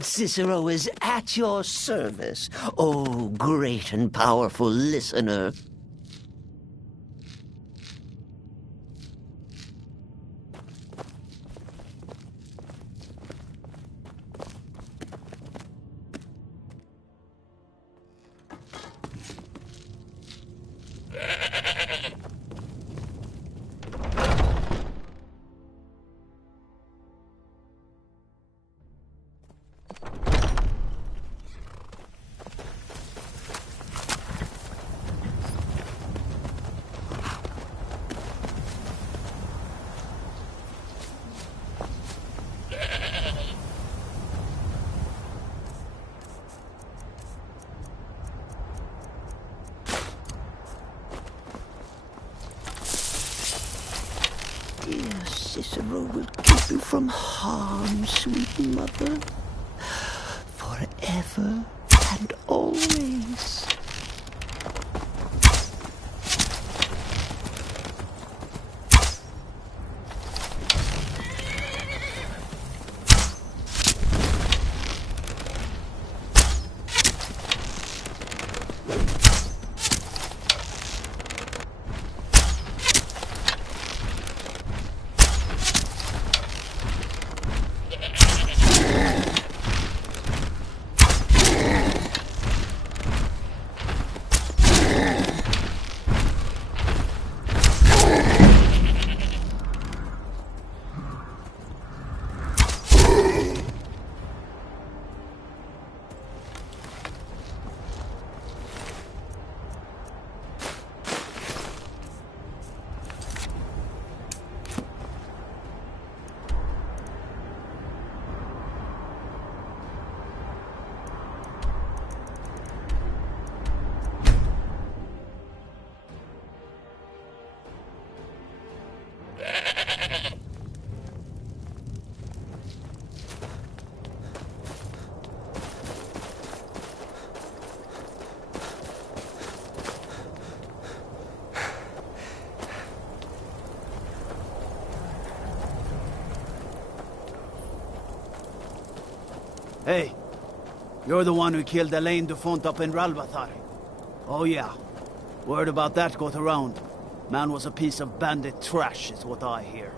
Cicero is at your service, oh great and powerful listener. Dear Cicero will keep you from harm, sweet mother, forever and always. Hey, you're the one who killed Elaine Dufont up in Ralbathar. Oh yeah, word about that got around. Man was a piece of bandit trash, is what I hear.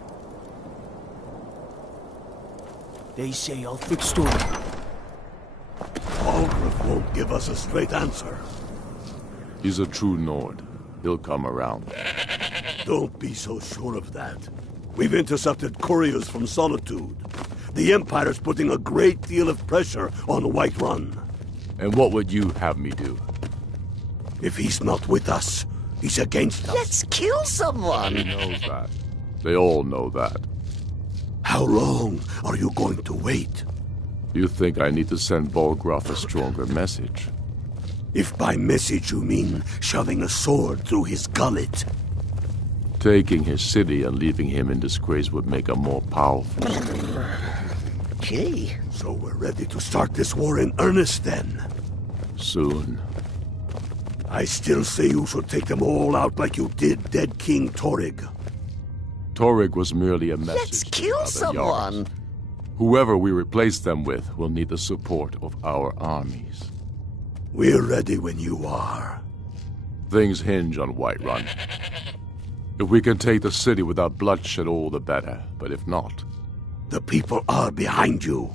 They say I'll fix story. Algrove won't give us a straight answer. He's a true Nord. He'll come around. Don't be so sure of that. We've intercepted couriers from Solitude. The Empire's putting a great deal of pressure on Whiterun. And what would you have me do? If he's not with us, he's against us. Let's kill someone! He knows that. They all know that. How long are you going to wait? You think I need to send Bolgraf a stronger message? If by message you mean shoving a sword through his gullet. Taking his city and leaving him in disgrace would make him more powerful. Gee. So we're ready to start this war in earnest then? Soon. I still say you should take them all out like you did dead King Torrig. Torrig was merely a message. Let's kill someone! Whoever we replace them with will need the support of our armies. We're ready when you are. Things hinge on Whiterun. If we can take the city without bloodshed, all the better. But if not... The people are behind you.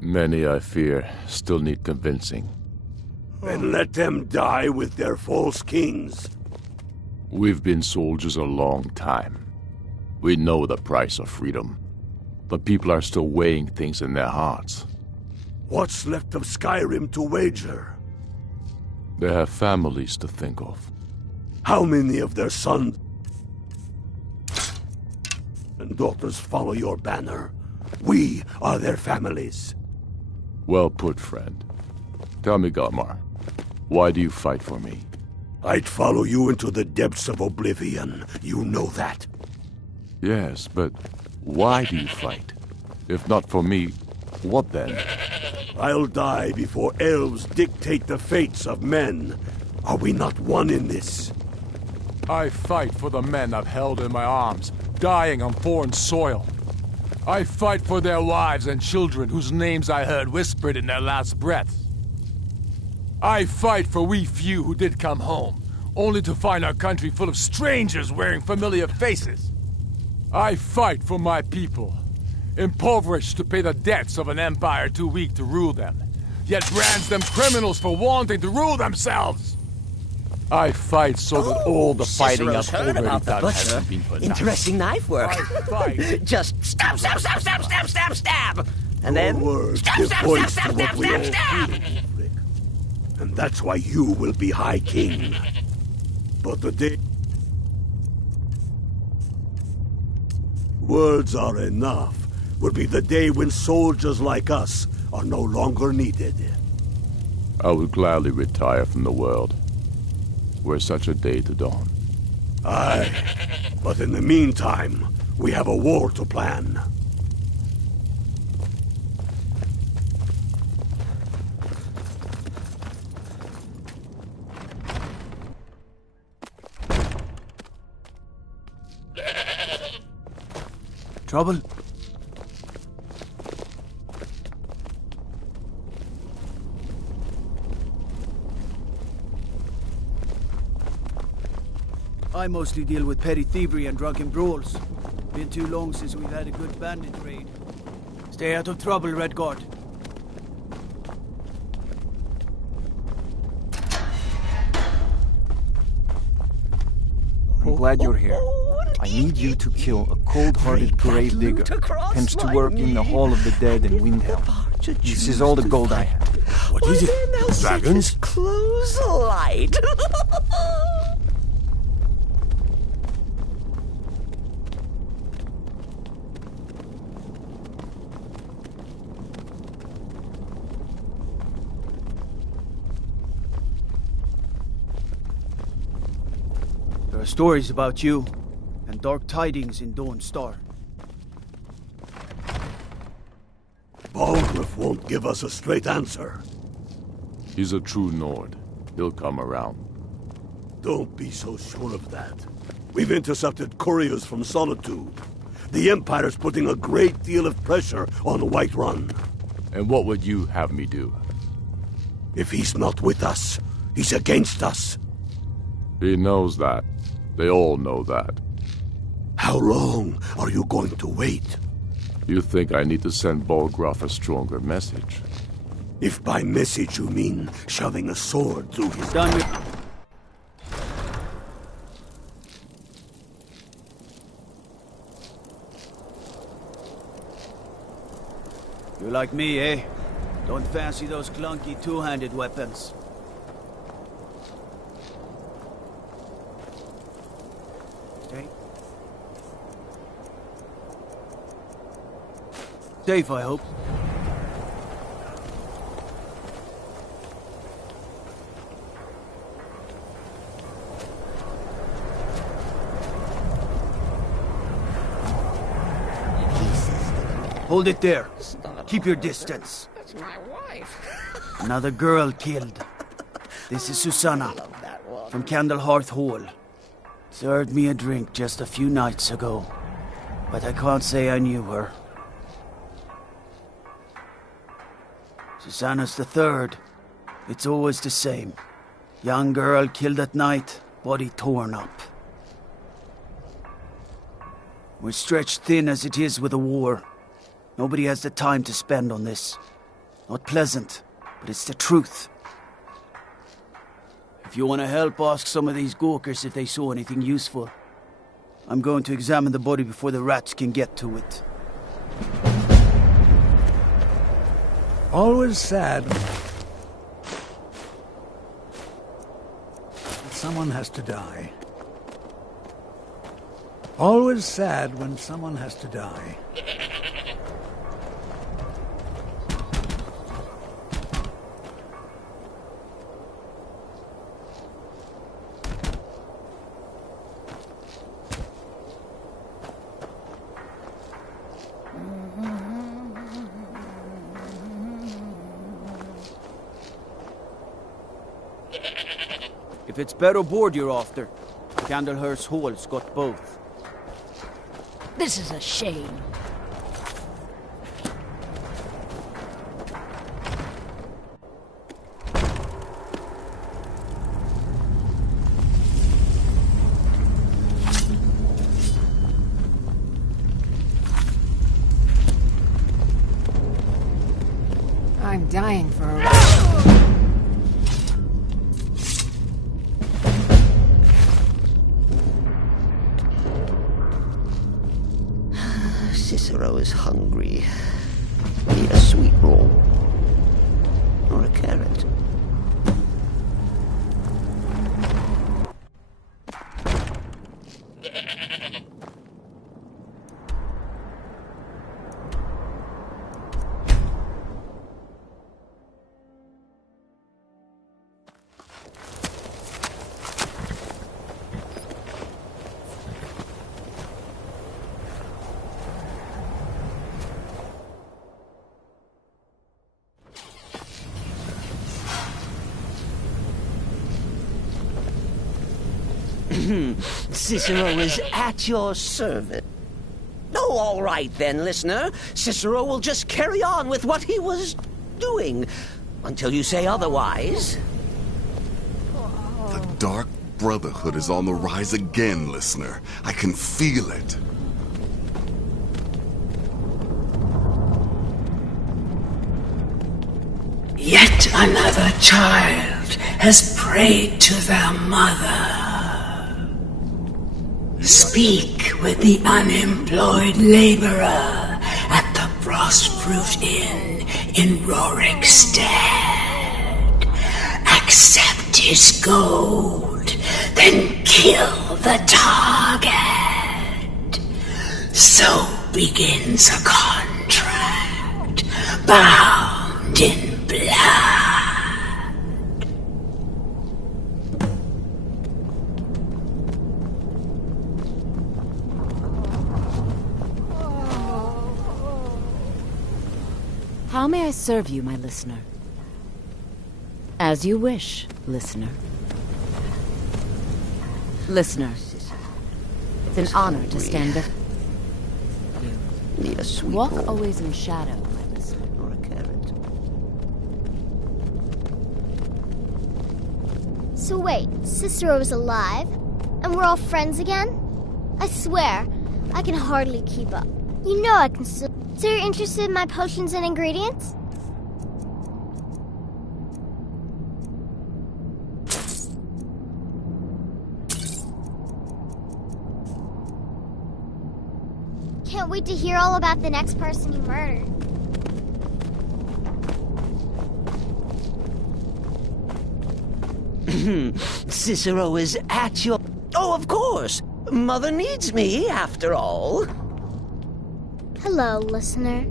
Many, I fear, still need convincing. Then let them die with their false kings. We've been soldiers a long time. We know the price of freedom. But people are still weighing things in their hearts. What's left of Skyrim to wager? They have families to think of. How many of their sons and daughters follow your banner? We are their families. Well put, friend. Tell me, Galmar, why do you fight for me? I'd follow you into the depths of oblivion. You know that. Yes, but why do you fight? If not for me, what then? I'll die before elves dictate the fates of men. Are we not one in this? I fight for the men I've held in my arms, dying on foreign soil. I fight for their wives and children whose names I heard whispered in their last breaths. I fight for we few who did come home, only to find our country full of strangers wearing familiar faces. I fight for my people, impoverished to pay the debts of an empire too weak to rule them, yet brands them criminals for wanting to rule themselves. I fight so that all the fighting I've already done hasn't been for nothing. Interesting knife work. I fight. Just stab, stab, stab, stab, stab, stab, stab. And then words stab, give stab, voice stab, to stab, what we all stab, feel, Rick. And that's why you will be High King. But the day... words are enough will be the day when soldiers like us are no longer needed. I would gladly retire from the world, were such a day to dawn. Aye, but in the meantime, we have a war to plan. Trouble? I mostly deal with petty thievery and drunken brawls. Been too long since we've had a good bandit raid. Stay out of trouble, Redguard. I'm glad you're here. I need you to kill a cold-hearted grave digger, hence to work in the Hall of the Dead in Windhelm. This is all the gold I have. What is it? Dragons? Close the light. There are stories about you, and dark tidings in Dawn Star. Balgruuf won't give us a straight answer. He's a true Nord. He'll come around. Don't be so sure of that. We've intercepted couriers from Solitude. The Empire's putting a great deal of pressure on Whiterun. And what would you have me do? If he's not with us, he's against us. He knows that. They all know that. How long are you going to wait? You think I need to send Balgruuf a stronger message? If by message you mean shoving a sword through his... Done with... You like me, eh? Don't fancy those clunky two-handed weapons. Stay. Safe, I hope. Hold it there. Keep your distance. That's my wife. Another girl killed. This is Susanna, from Candlehearth Hall. Served me a drink just a few nights ago, but I can't say I knew her. Susanna's the third. It's always the same. Young girl killed at night, body torn up. We're stretched thin as it is with the war. Nobody has the time to spend on this. Not pleasant, but it's the truth. If you want to help, ask some of these gawkers if they saw anything useful. I'm going to examine the body before the rats can get to it. Always sad. Someone has to die. Always sad when someone has to die. If it's bed or board you're after, Candlehurst Hall's got both. This is a shame. dying for a Cicero is hungry. Need a sweet roll. Or a carrot. Cicero is at your service. Oh, all right then, listener. Cicero will just carry on with what he was doing until you say otherwise. The Dark Brotherhood is on the rise again, listener. I can feel it. Yet another child has prayed to their mother. Speak with the unemployed laborer at the Frostfruit Inn in Rorikstead. Accept his gold, then kill the target. So begins a contract bound in blood. How may I serve you, my listener? As you wish, listener. Listener, it's an honor to stand before you. Need a sweet Walk roll. always in shadow, my listener. Or a carrot. So wait, Cicero's alive? And we're all friends again? I swear, I can hardly keep up. You know I can still... So you're interested in my potions and ingredients? Can't wait to hear all about the next person you murdered. Cicero is at your... Oh, of course! Mother needs me, after all. Hello, listener.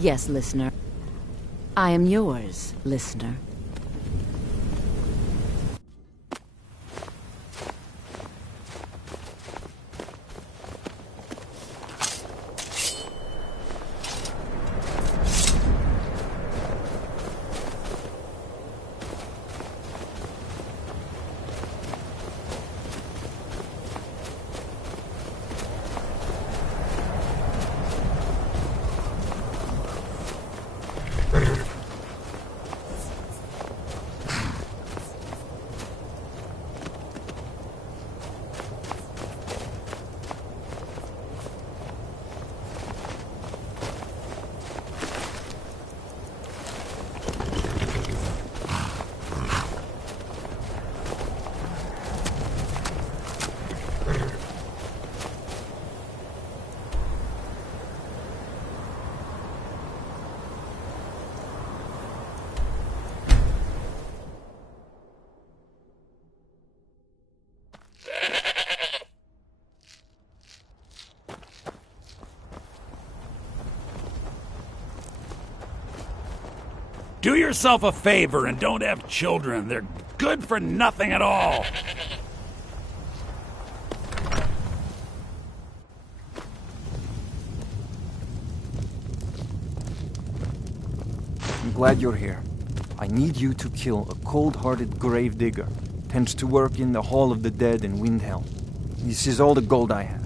Yes, listener. I am yours, listener. Do yourself a favor and don't have children. They're good for nothing at all. I'm glad you're here. I need you to kill a cold-hearted gravedigger. Tends to work in the Hall of the Dead in Windhelm. This is all the gold I have.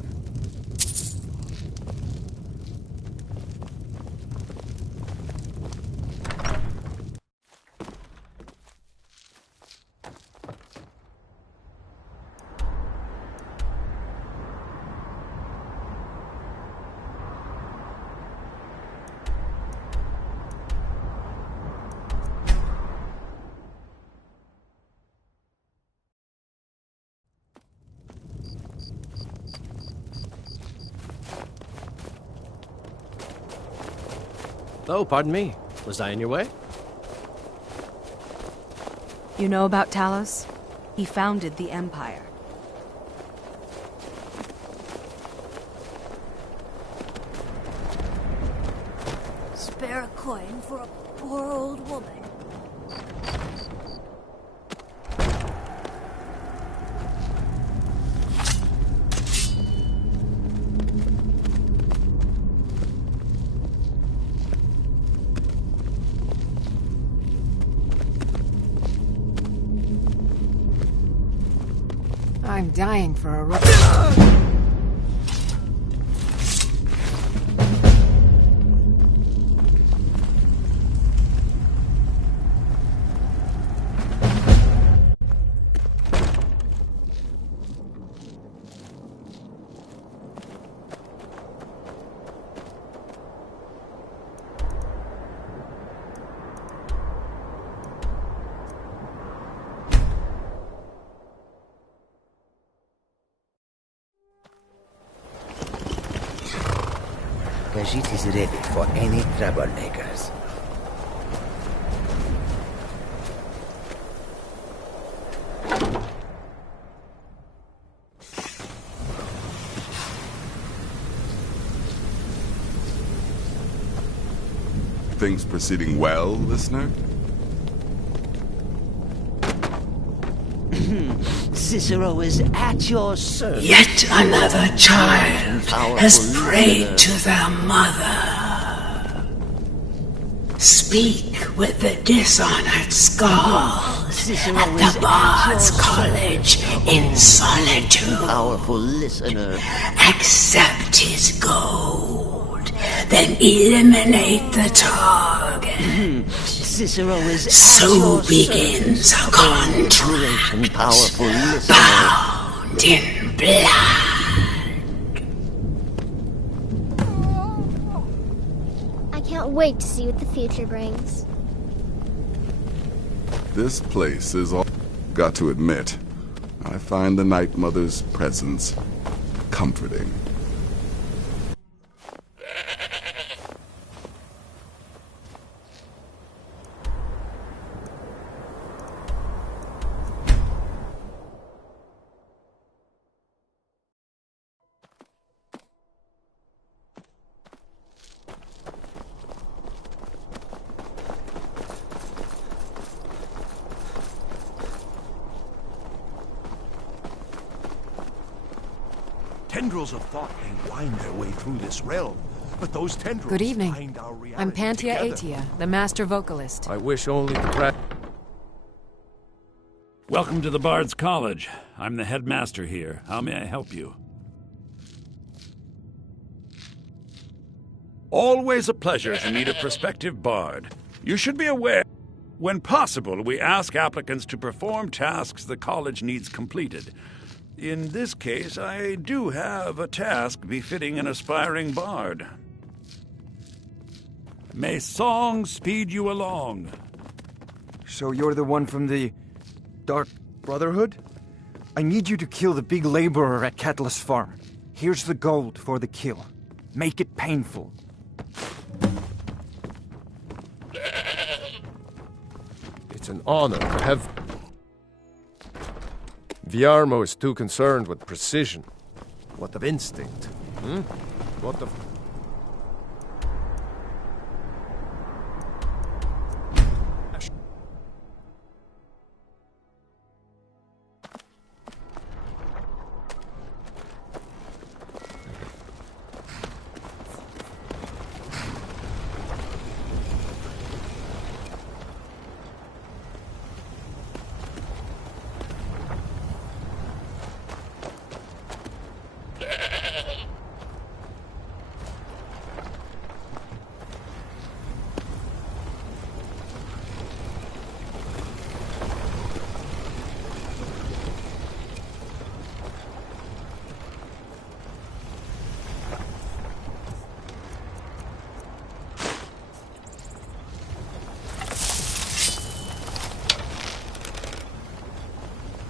Oh, pardon me. Was I in your way? You know about Talos? He founded the Empire. Spare a coin for a poor old woman. I'm dying for a Khajiit is ready for any troublemakers. Things proceeding well, listener? Cicero is at your service. Yet another child has prayed to their mother. Speak with the dishonored skulls at the Bard's College in solitude. Powerful listener. Accept his gold, then eliminate the target. Cicero is so begins a contract, powerful listener. Bound in blood. I can't wait to see what the future brings. This place is all... Got to admit, I find the Night Mother's presence comforting. Tendrils of thought may wind their way through this realm, but those tendrils Good evening. find our reality I'm Pantia together. Atia, the master vocalist. I wish only the Welcome to the Bard's College. I'm the headmaster here. How may I help you? Always a pleasure to meet a prospective bard. You should be aware, when possible, we ask applicants to perform tasks the college needs completed. In this case, I do have a task befitting an aspiring bard. May song speed you along. So you're the one from the Dark Brotherhood? I need you to kill the big laborer at Catalyst Farm. Here's the gold for the kill. Make it painful. It's an honor to have... Viarmo is too concerned with precision. What of instinct? What of...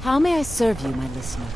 How may I serve you, my listener?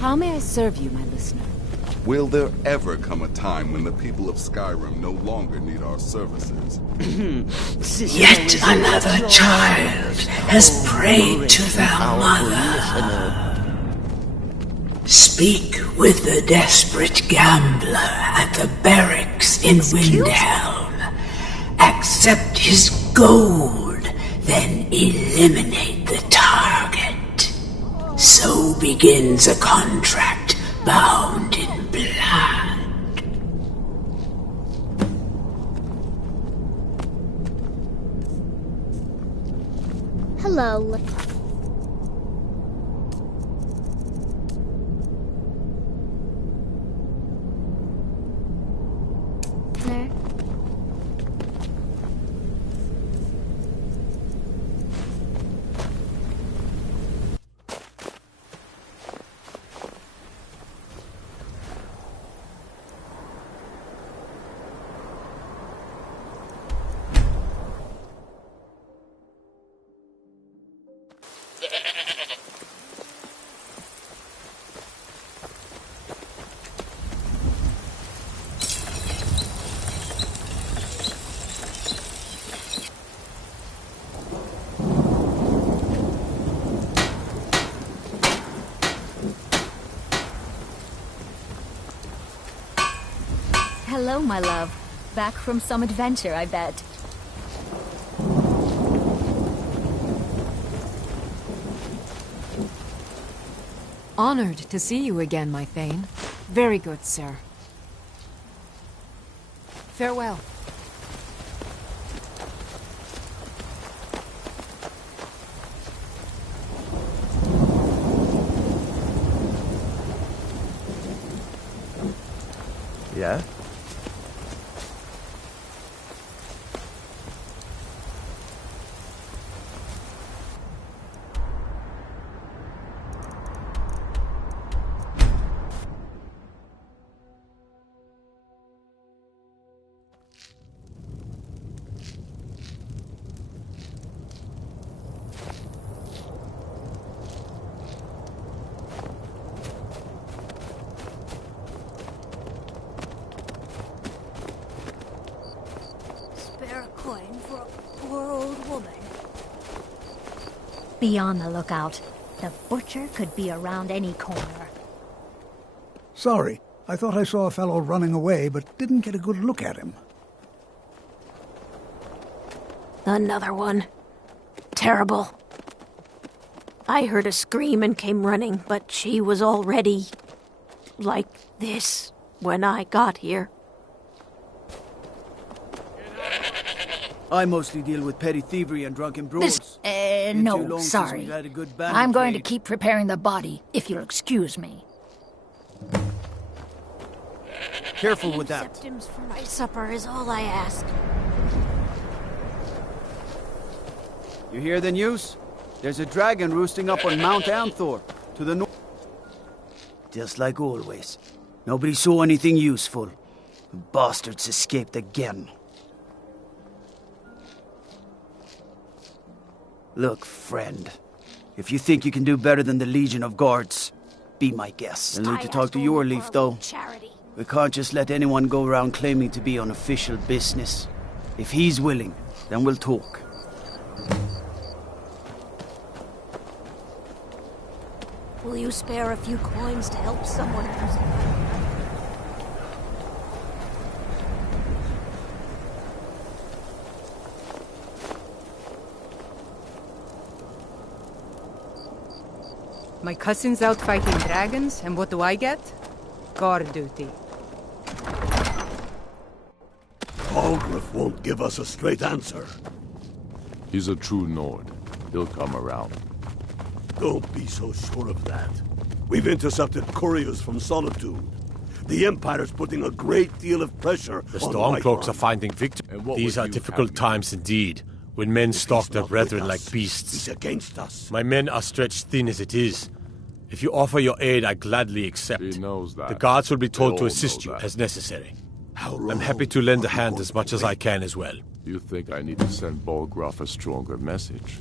How may I serve you, my listener? Will there ever come a time when the people of Skyrim no longer need our services? Yet another child has prayed to their mother. Speak with the desperate gambler at the barracks in Windhelm. Accept his gold, then eliminate the target. So begins a contract bound in blood. Hello, listener. Hello, my love. Back from some adventure, I bet. Honored to see you again, my Thane. Very good, sir. Farewell. Yeah? Spare a coin for a poor old woman. Be on the lookout. The butcher could be around any corner. Sorry, I thought I saw a fellow running away, but didn't get a good look at him. Another one. Terrible. I heard a scream and came running, but she was already like this when I got here. I mostly deal with petty thievery and drunken brawls. No, sorry. I'm going to keep preparing the body, if you'll excuse me. Careful with that. Septims for my supper is all I ask. You hear the news? There's a dragon roosting up on Mount Amthor, to the north. Just like always. Nobody saw anything useful. The bastards escaped again. Look, friend. If you think you can do better than the Legion of Guards, be my guest. I'll need to talk to your Leaf, though. We can't just let anyone go around claiming to be on official business. If he's willing, then we'll talk. Will you spare a few coins to help someone who's... My cousin's out fighting dragons, and what do I get? Guard duty. Balgruuf won't give us a straight answer. He's a true Nord. He'll come around. Don't be so sure of that. We've intercepted couriers from Solitude. The Empire's putting a great deal of pressure The on Stormcloaks Whiterun. are finding victory. These are difficult times indeed, when men stalk their brethren like beasts. He's against us. My men are stretched thin as it is. If you offer your aid, I gladly accept. He knows that. The guards will be told They to all assist know you that. as necessary. How I'm long happy to lend a are you hand going as much to as I wait? can as well. You think I need to send Balgruuf a stronger message?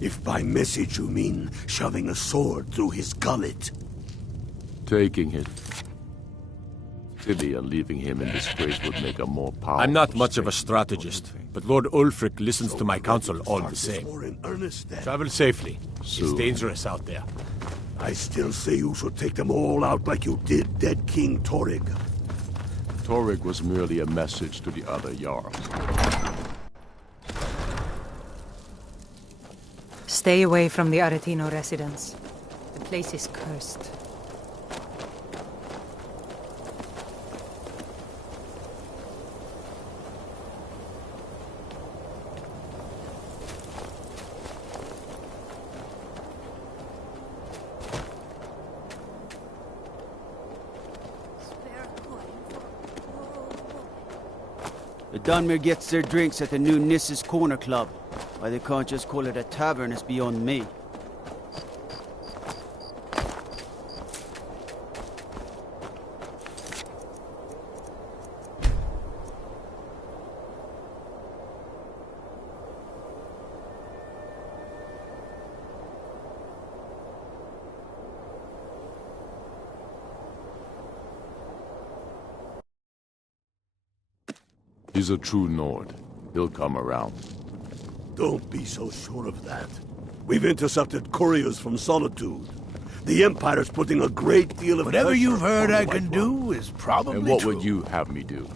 If by message you mean shoving a sword through his gullet. Taking it. City and leaving him in disgrace would make a more powerful... I'm not much of a statement, strategist, don't you think? but Lord Ulfric listens to my counsel all the same. More in earnest, then. Travel safely. It's Soon. dangerous out there. I still say you should take them all out like you did dead King Torrig. Torrig was merely a message to the other Jarls. Stay away from the Aretino residence. The place is cursed. The Dunmer gets their drinks at the new Nissa's Corner Club. Why they can't just call it a tavern is beyond me. He's a true Nord. He'll come around. Don't be so sure of that. We've intercepted couriers from Solitude. The Empire's putting a great deal of Whatever pressure you've heard on I the can White do One. is probably And what true. would you have me do?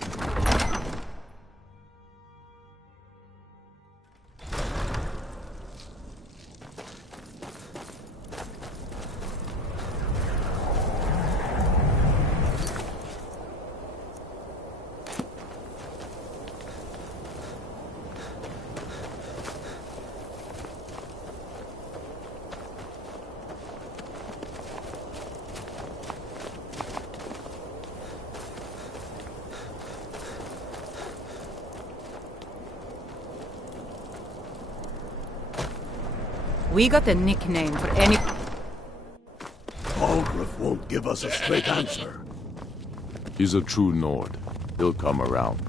We got a nickname for any... Balgruuf won't give us a straight answer. He's a true Nord. He'll come around.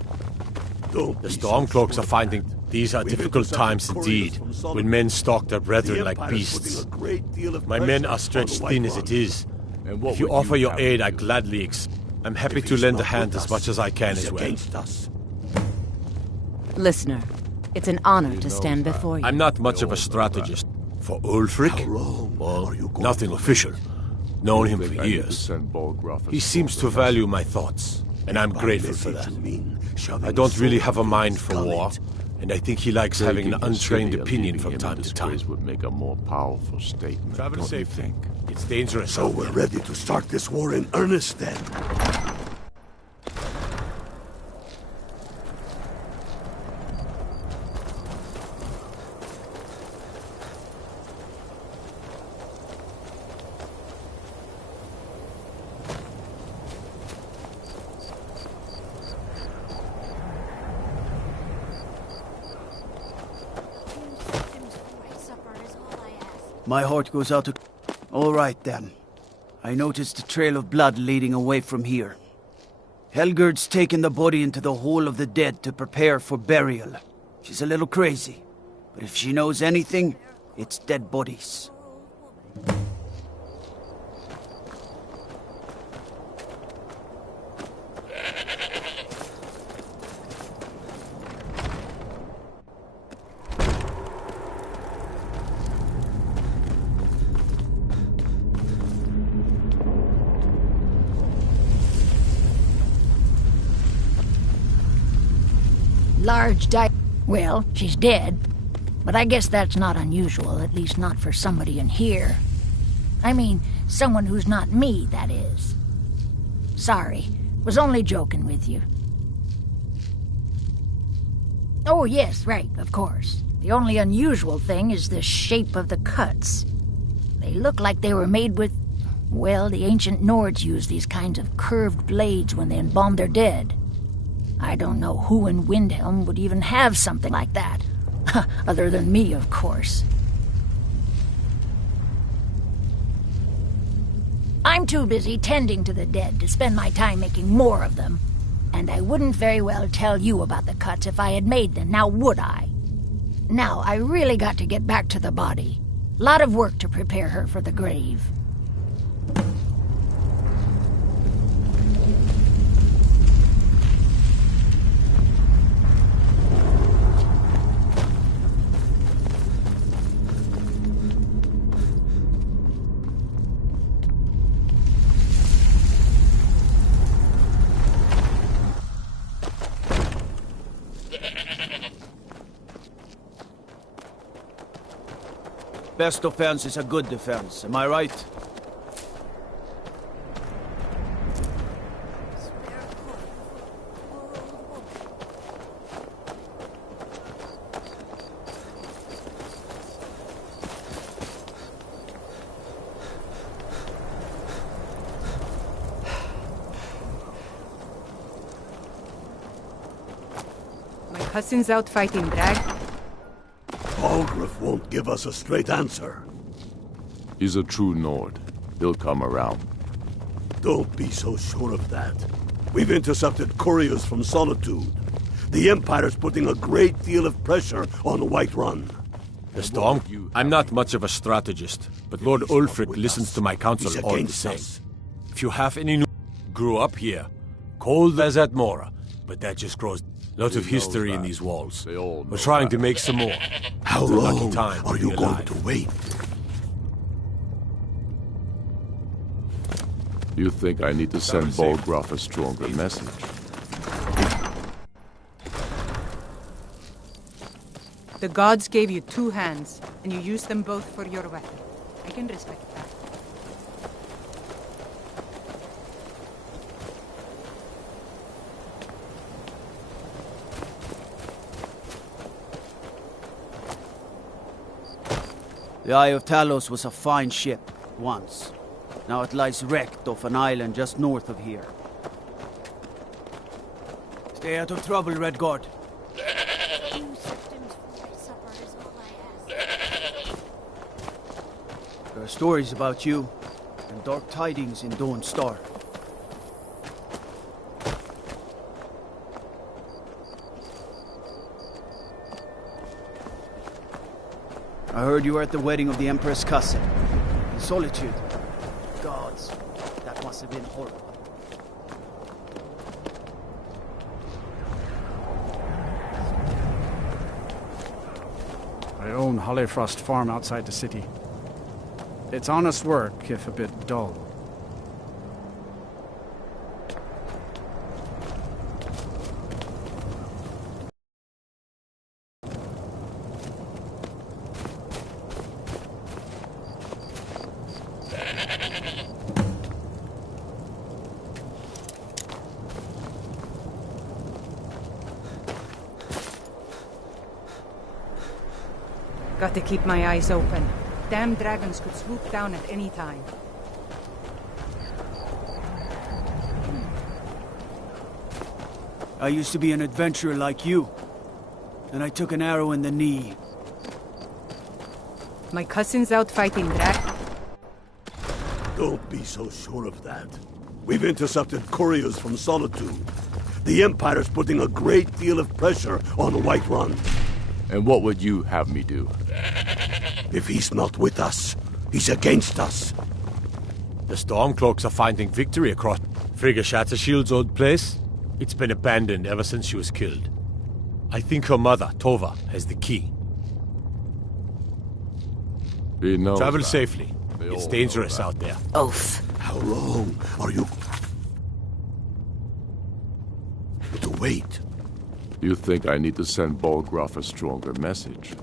Don't The be so Stormcloaks sure are finding... These are We've difficult intercepted times couriers indeed, from Solitude. when men stalk their The brethren like Empire's beasts. putting a great deal of My men pressure are on stretched the White thin as One. it is. And what If you would offer your have me aid, I do? gladly accept. I'm happy If to he's lend a not hand with as us, much as I can he's as well. against us. Listener, it's an honor to stand before you. I'm not much of a strategist. For Ulfric? How long Well, are you going nothing to official. Known him Think for I need to years. send Balgruuf a He seems to stronger value my thoughts, and I'm By grateful for message that. you mean shoving I don't a really sword have a through mind his for war, gullet? and I think he likes having an Taking his untrained city and opinion leaving from him time in to time. disgrace would make a more powerful statement. Travel don't you safely. think? It's dangerous. So out we're there. ready to start this war in earnest then. Supper is all I My heart goes out to... All right, then. I noticed a trail of blood leading away from here. Helgerd's taken the body into the Hall of the Dead to prepare for burial. She's a little crazy, but if she knows anything, it's dead bodies. Large Well, she's dead. But I guess that's not unusual, at least not for somebody in here. I mean, someone who's not me, that is. Sorry, was only joking with you. Oh yes, right, of course. The only unusual thing is the shape of the cuts. They look like they were made with... Well, the ancient Nords used these kinds of curved blades when they embalmed their dead. I don't know who in Windhelm would even have something like that. Other than me, of course. I'm too busy tending to the dead to spend my time making more of them. And I wouldn't very well tell you about the cuts if I had made them, now would I? Now, I really got to get back to the body. Lot of work to prepare her for the grave. Best offense is a good defense, am I right? My cousin's out fighting Drag. Balgruuf won't give us a straight answer. He's a true Nord. He'll come around. Don't be so sure of that. We've intercepted couriers from Solitude. The Empire's putting a great deal of pressure on the White Run. The Storm? I'm not much of a strategist, but Lord Ulfric listens to my counsel all the same. If you have any new... Grew up here. Cold as at Mora, but that just grows... Lot of history in these walls. We're trying to make some more. How long are you going to wait? You think I need to send Balgruuf a stronger message? The gods gave you 2 hands, and you used them both for your weapon. I can respect that. The Eye of Talos was a fine ship, once. Now it lies wrecked off an island just north of here. Stay out of trouble, Redguard. There are stories about you, and dark tidings in Dawn Star. I heard you were at the wedding of the Emperor's cousin. In Solitude. Gods, that must have been horrible. I own Hollifrost Farm outside the city. It's honest work, if a bit dull. Got to keep my eyes open. Damn dragons could swoop down at any time. I used to be an adventurer like you. And I took an arrow in the knee. My cousin's out fighting Don't be so sure of that. We've intercepted couriers from Solitude. The Empire's putting a great deal of pressure on Whiterun. And what would you have me do? If he's not with us, he's against us. The Stormcloaks are finding victory across Frigga Shattershield's old place. It's been abandoned ever since she was killed. I think her mother, Tova, has the key. He knows Travel that. safely. They It's all dangerous know that. out there. Oath. How long are you to wait? You think I need to send Bolgraf a stronger message?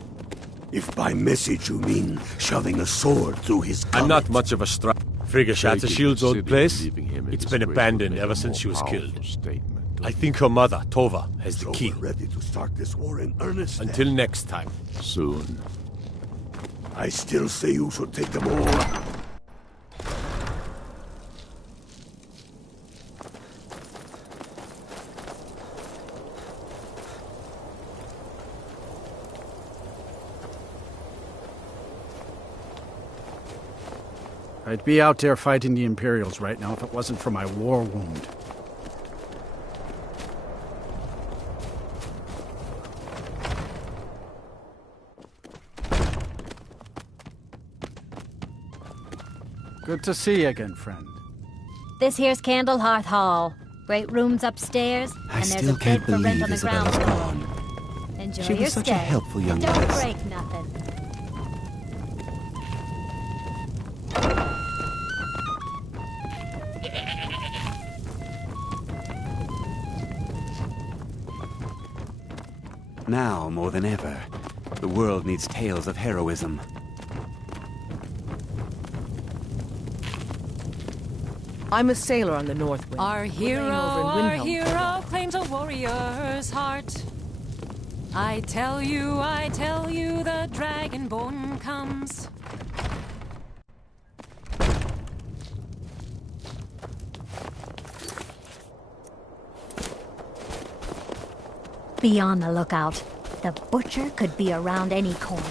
If by message you mean shoving a sword through his I'm gullet. not much of a Frigga Shattershield's old place. It's been abandoned ever since she was powerful killed. Statement. I think her mother, Tova, has the key. We're ready to start this war in earnest. Until next time. Soon. I still say you should take them all. I'd be out there fighting the Imperials right now if it wasn't for my war wound. Good to see you again, friend. This here's Candlehearth Hall. Great rooms upstairs, I and there's still a can't bed for rent believe on the Isabella's ground floor. gone. Enjoy She was your such stay. a helpful young Don't lass. break nothing. Now, more than ever, the world needs tales of heroism. I'm a sailor on the North Wind. Our We're hero, laying over in our Windhelm. hero claims a warrior's heart. I tell you, the dragonborn comes. Be on the lookout. The butcher could be around any corner.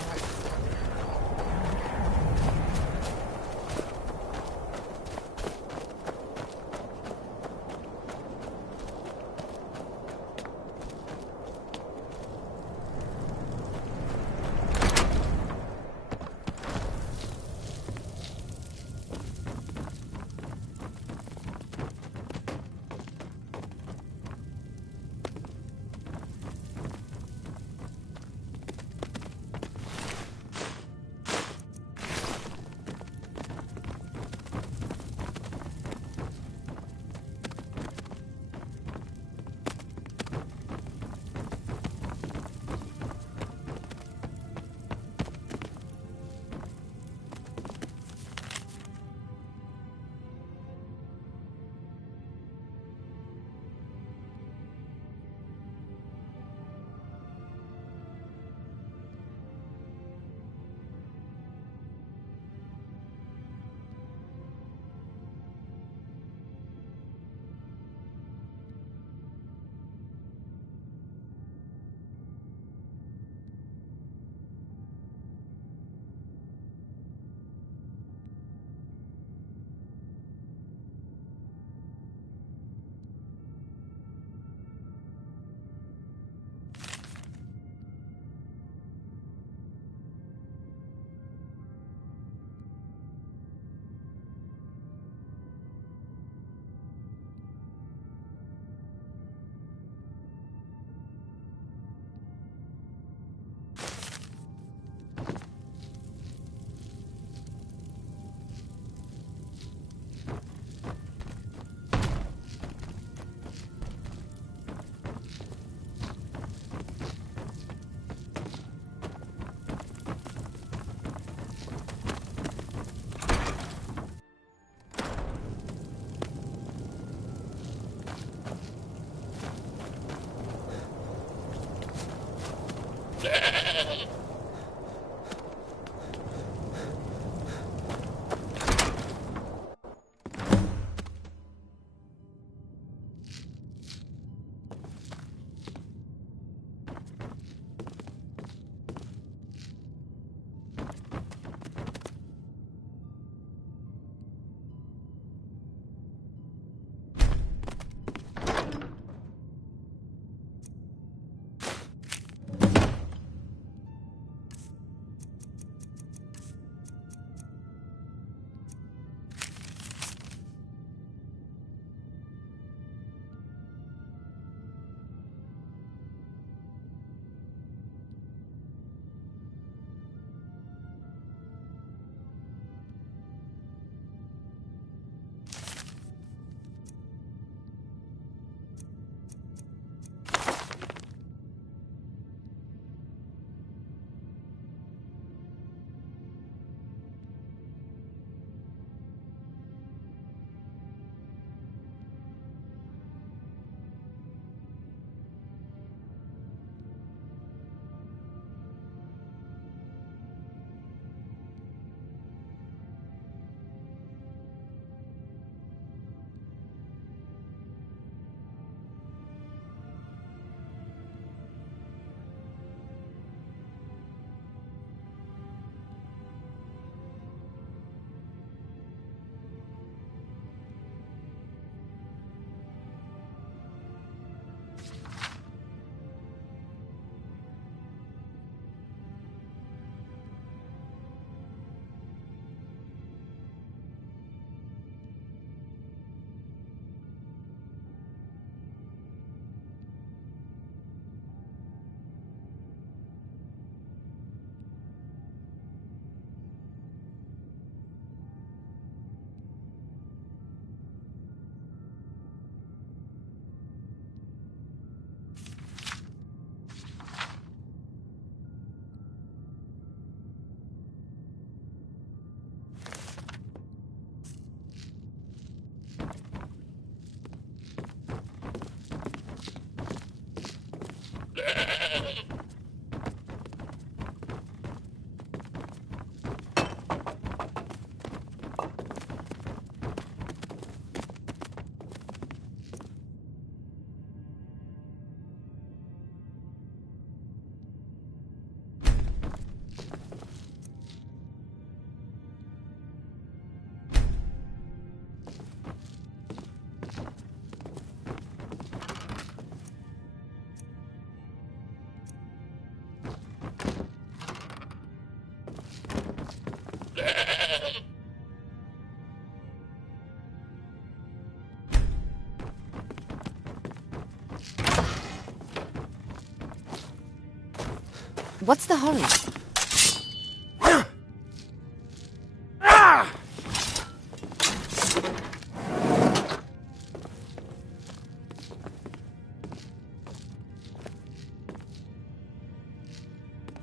What's the hurry?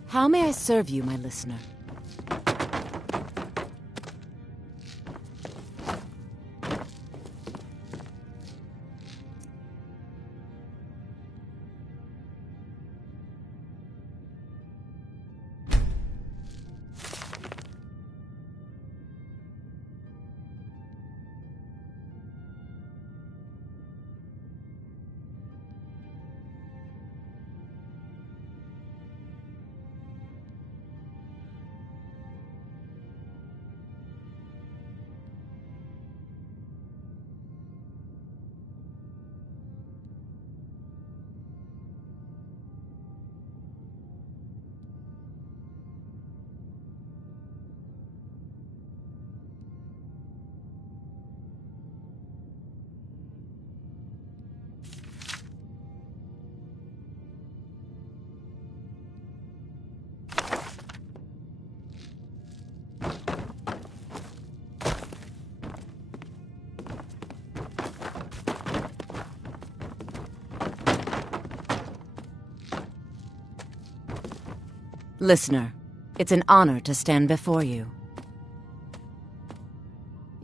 How may I serve you, my listener? Listener, it's an honor to stand before you.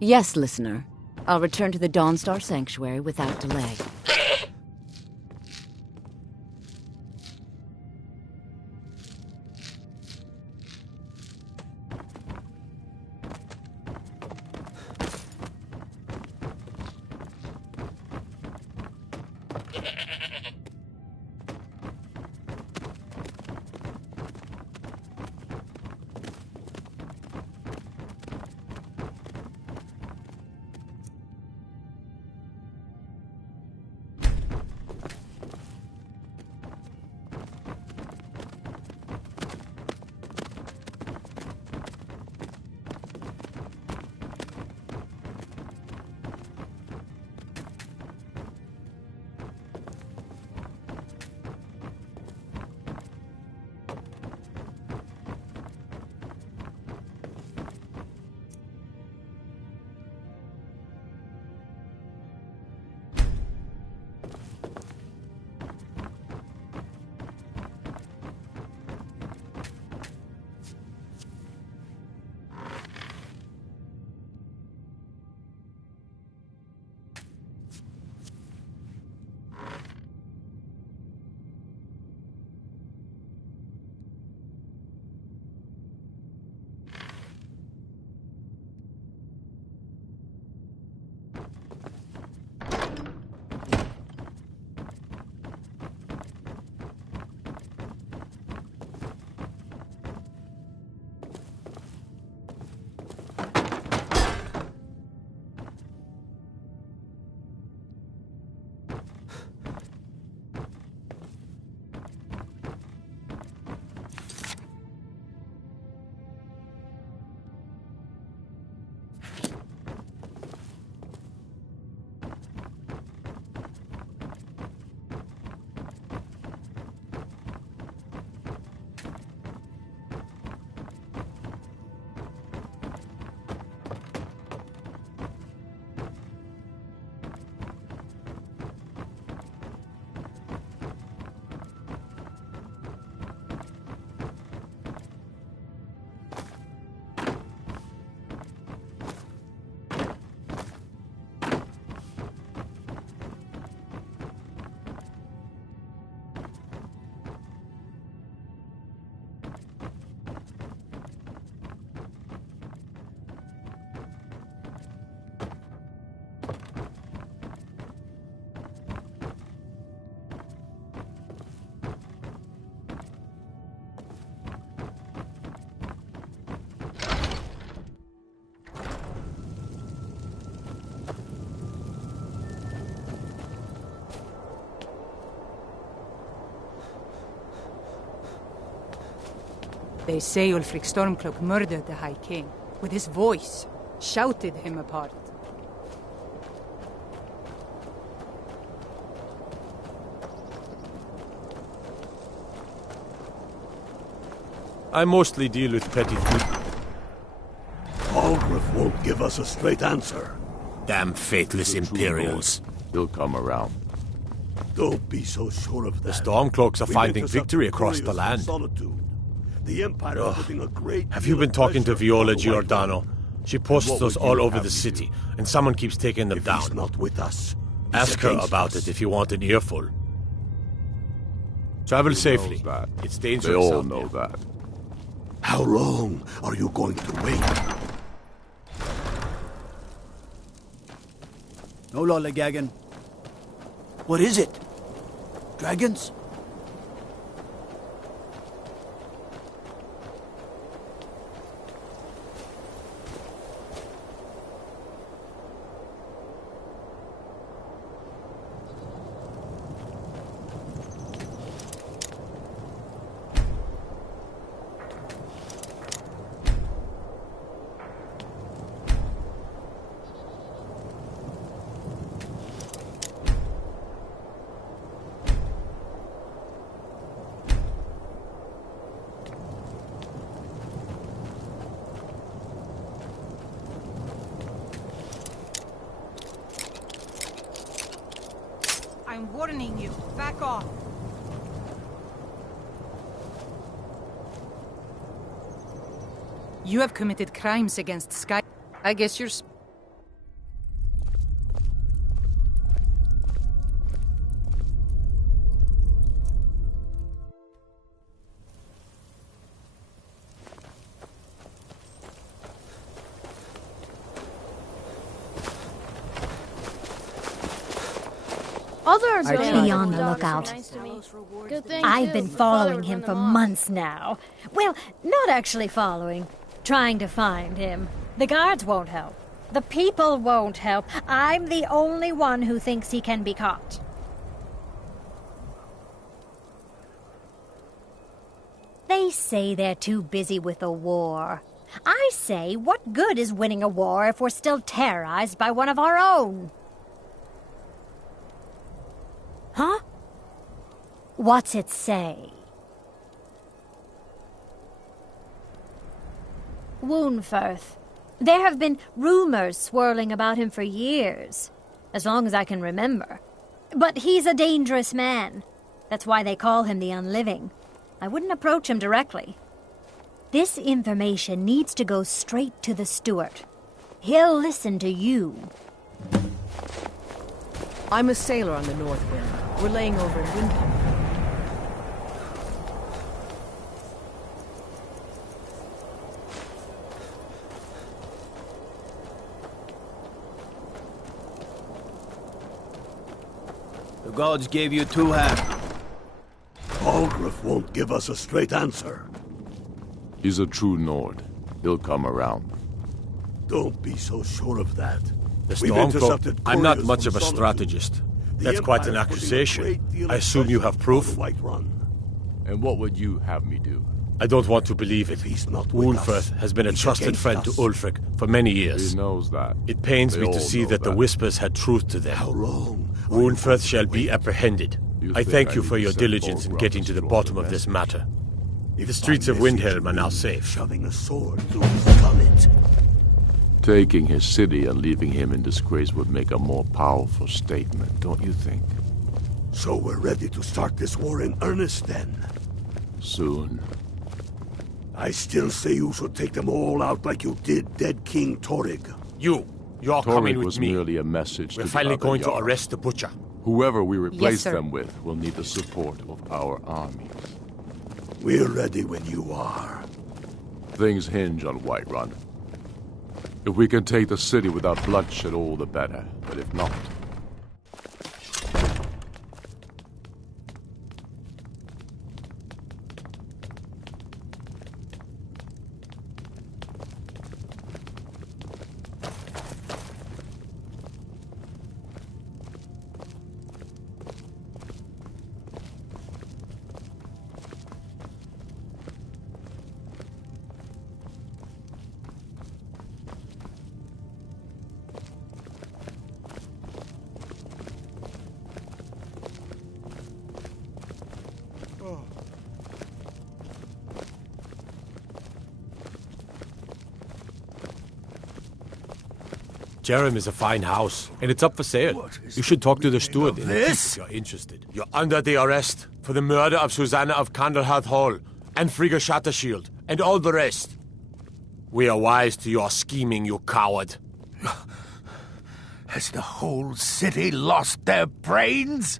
Yes, listener. I'll return to the Dawnstar Sanctuary without delay. They say Ulfric Stormcloak murdered the High King. With his voice, shouted him apart. I mostly deal with petty food. Algriff won't give us a straight answer. Damn faithless Imperials. He'll come around. Don't be so sure of that. The Stormcloaks are We've finding intercepted victory across the couriers from land. Solitude. The Empire is putting a great Have deal you been of talking to pressure Viola on the White Giordano? Run. She posts What those would you all over have the me city, do? and someone keeps taking them down. He's not with us. Ask her about it if you want an earful. Travel safely. It's dangerous They all out know there. that. How long are you going to wait? No lollygagging. What is it? Dragons? I'm warning you. Back off. You have committed crimes against Sky. I guess you're... Others Be on the lookout. I've been following him for months now. Well, not actually following. Trying to find him. The guards won't help. The people won't help. I'm the only one who thinks he can be caught. They say they're too busy with the war. I say, what good is winning a war if we're still terrorized by one of our own? Huh? What's it say? Woundfirth. There have been rumors swirling about him for years, as long as I can remember. But he's a dangerous man. That's why they call him the Unliving. I wouldn't approach him directly. This information needs to go straight to the steward. He'll listen to you. I'm a sailor on the North Wind. We're laying over in Windhelm. The gods gave you two hands. Algriff won't give us a straight answer. He's a true Nord. He'll come around. Don't be so sure of that. The We've intercepted Stormcloak. I'm not couriers much from of a Solitude. strategist. The That's quite an Empire's putting a accusation. great deal of I assume you pressure have proof? on the White Run. And what would you have me do? I don't want to believe it. He's not with us. Woundfirth has been a He's trusted against friend to us. Ulfric for many years. He knows that. It pains They me to all see know that the that. Whispers had truth to them. How long? Woundfirth shall be apprehended. You I think thank I you need for to your send diligence in Thorgraf getting to to the slaughter bottom of the this message? matter. If The streets of my message Windhelm are now means safe. Shoving a sword through his gullet. Taking his city and leaving him in disgrace would make a more powerful statement, don't you think? So we're ready to start this war in earnest then. Soon. I still say you should take them all out like you did dead King Torrig. You're coming Torrig with was me. merely a message We're to the finally other going to Jarl. arrest the butcher. Whoever we replace sir. them with will need the support of our armies. We're ready when you are. Things hinge on Whiterun. If we can take the city without bloodshed, all the better. But if not... Jerem is a fine house, and it's up for sale. You should talk to the steward in the keep if you're interested. You're under the arrest for the murder of Susanna of Candlehearth Hall, and Frigga Shattershield, and all the rest. We are wise to your scheming, you coward. Has the whole city lost their brains?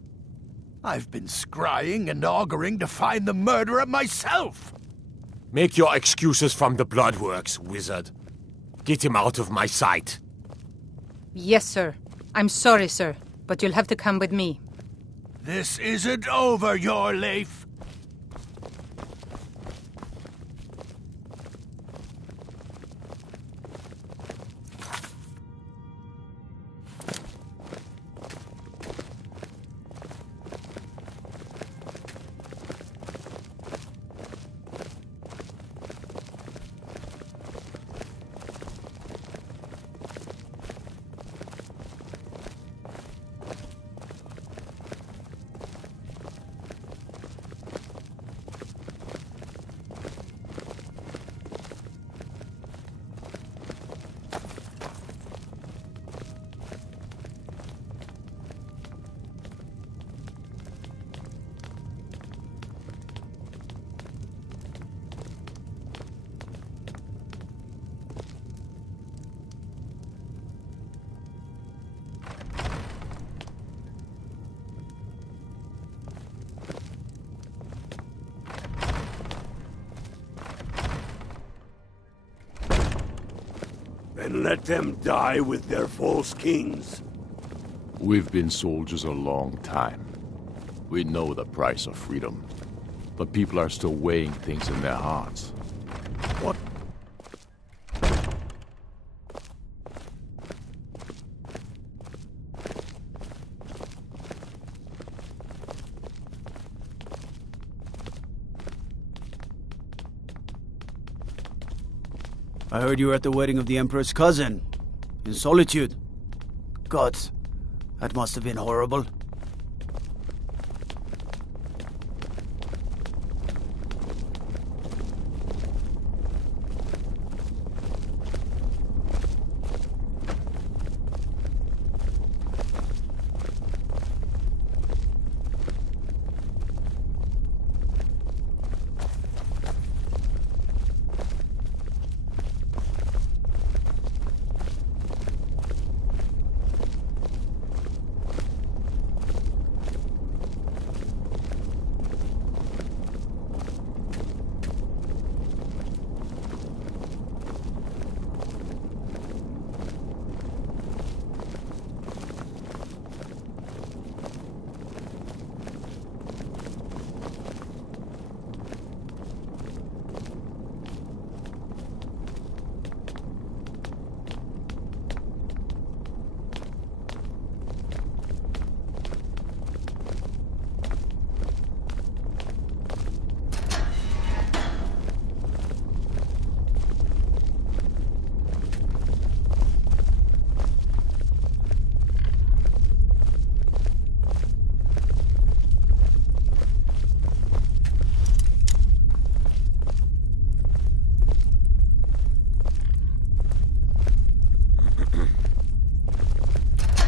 I've been scrying and auguring to find the murderer myself. Make your excuses from the bloodworks, wizard. Get him out of my sight. Yes, sir. I'm sorry, sir, but you'll have to come with me. This isn't over, your Leif. And let them die with their false kings. We've been soldiers a long time. We know the price of freedom. But people are still weighing things in their hearts. What? I heard you were at the wedding of the Emperor's cousin. In Solitude. God, that must have been horrible.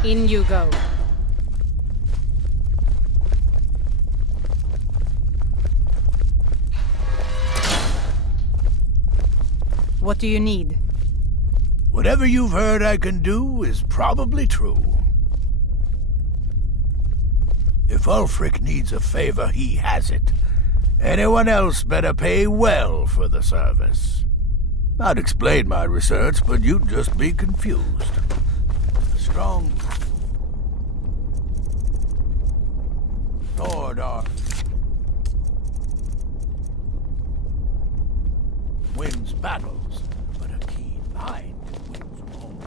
In you go. What do you need? Whatever you've heard I can do is probably true. If Ulfric needs a favor, he has it. Anyone else better pay well for the service. I'd explain my research, but you'd just be confused. Strong sword wins battles, but a keen mind wins all.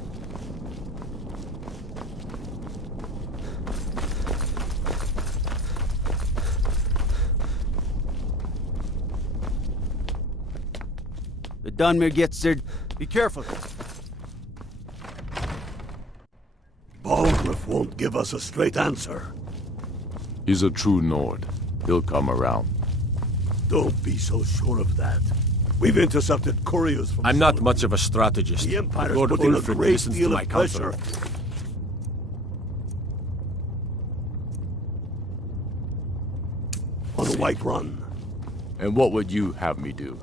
The Dunmer gets their... Be careful. Balgruuf won't give us a straight answer. He's a true Nord. He'll come around. Don't be so sure of that. We've intercepted couriers from... I'm not much of a strategist. The Empire's Lord putting a Ulfric great listens to deal my of counsel. pressure on the White Run. And what would you have me do?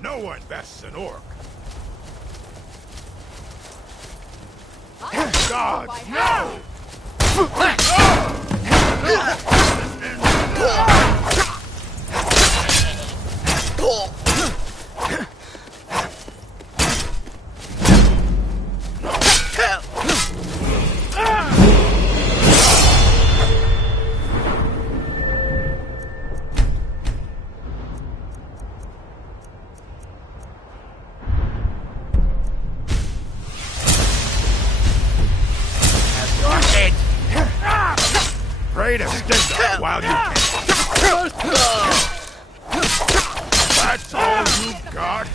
No one bests an orc. Gods, no! Pray to Stinda. That's all you've got?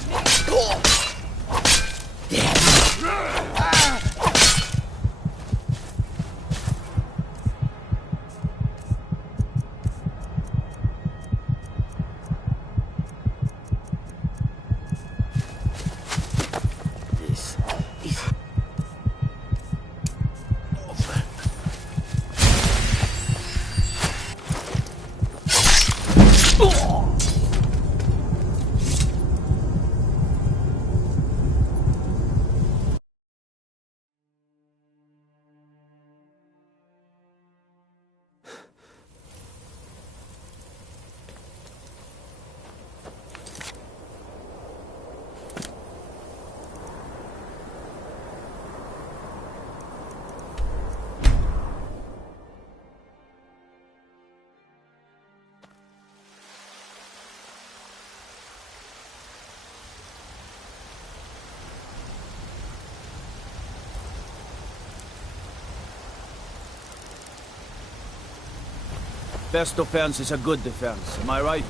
Best offense is a good defense, am I right?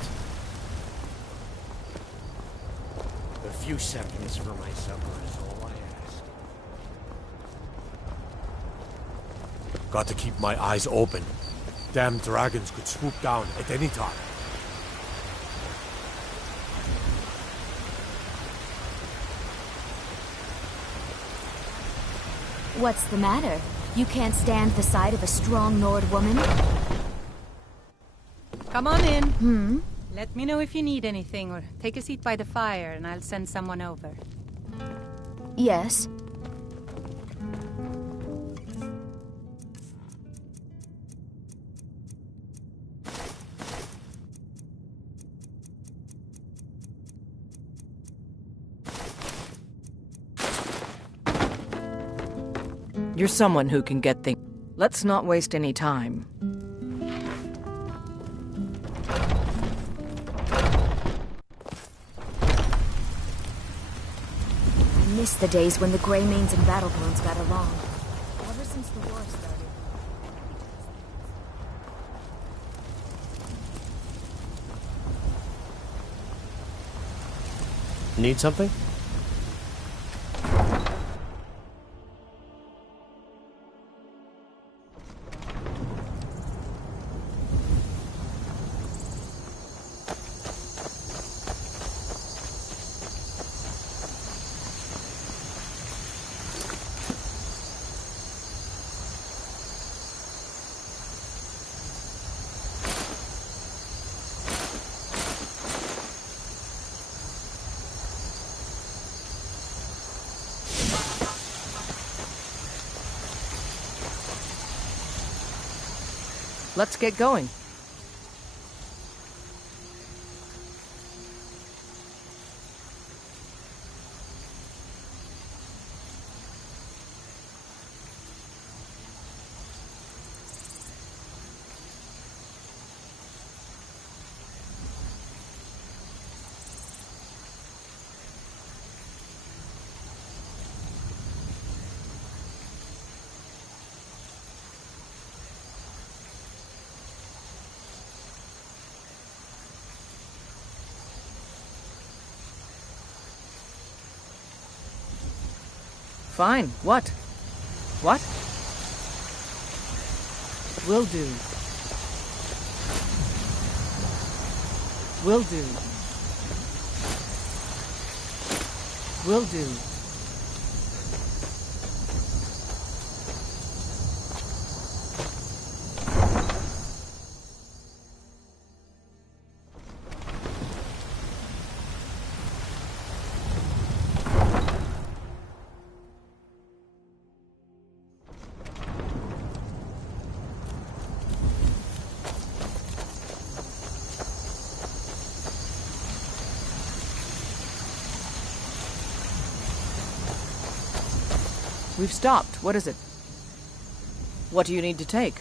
A few seconds for my supper is all I ask. Got to keep my eyes open. Damn dragons could swoop down at any time. What's the matter? You can't stand the sight of a strong Nord woman? Come on in. Let me know if you need anything, or take a seat by the fire and I'll send someone over. Yes. You're someone who can get things. Let's not waste any time. I miss the days when the Greymanes and Battlegrounds got along. Ever since the war started. Need something? Let's get going. Fine. What? What? Will do. Will do. Will do. We've stopped. What is it? What do you need to take?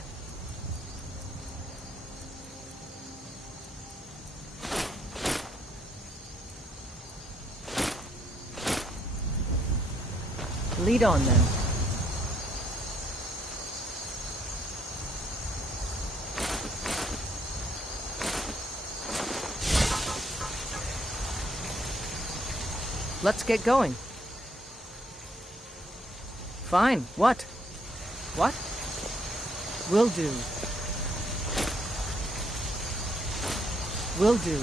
Lead on, then. Let's get going. Fine. What? What? Will do. Will do.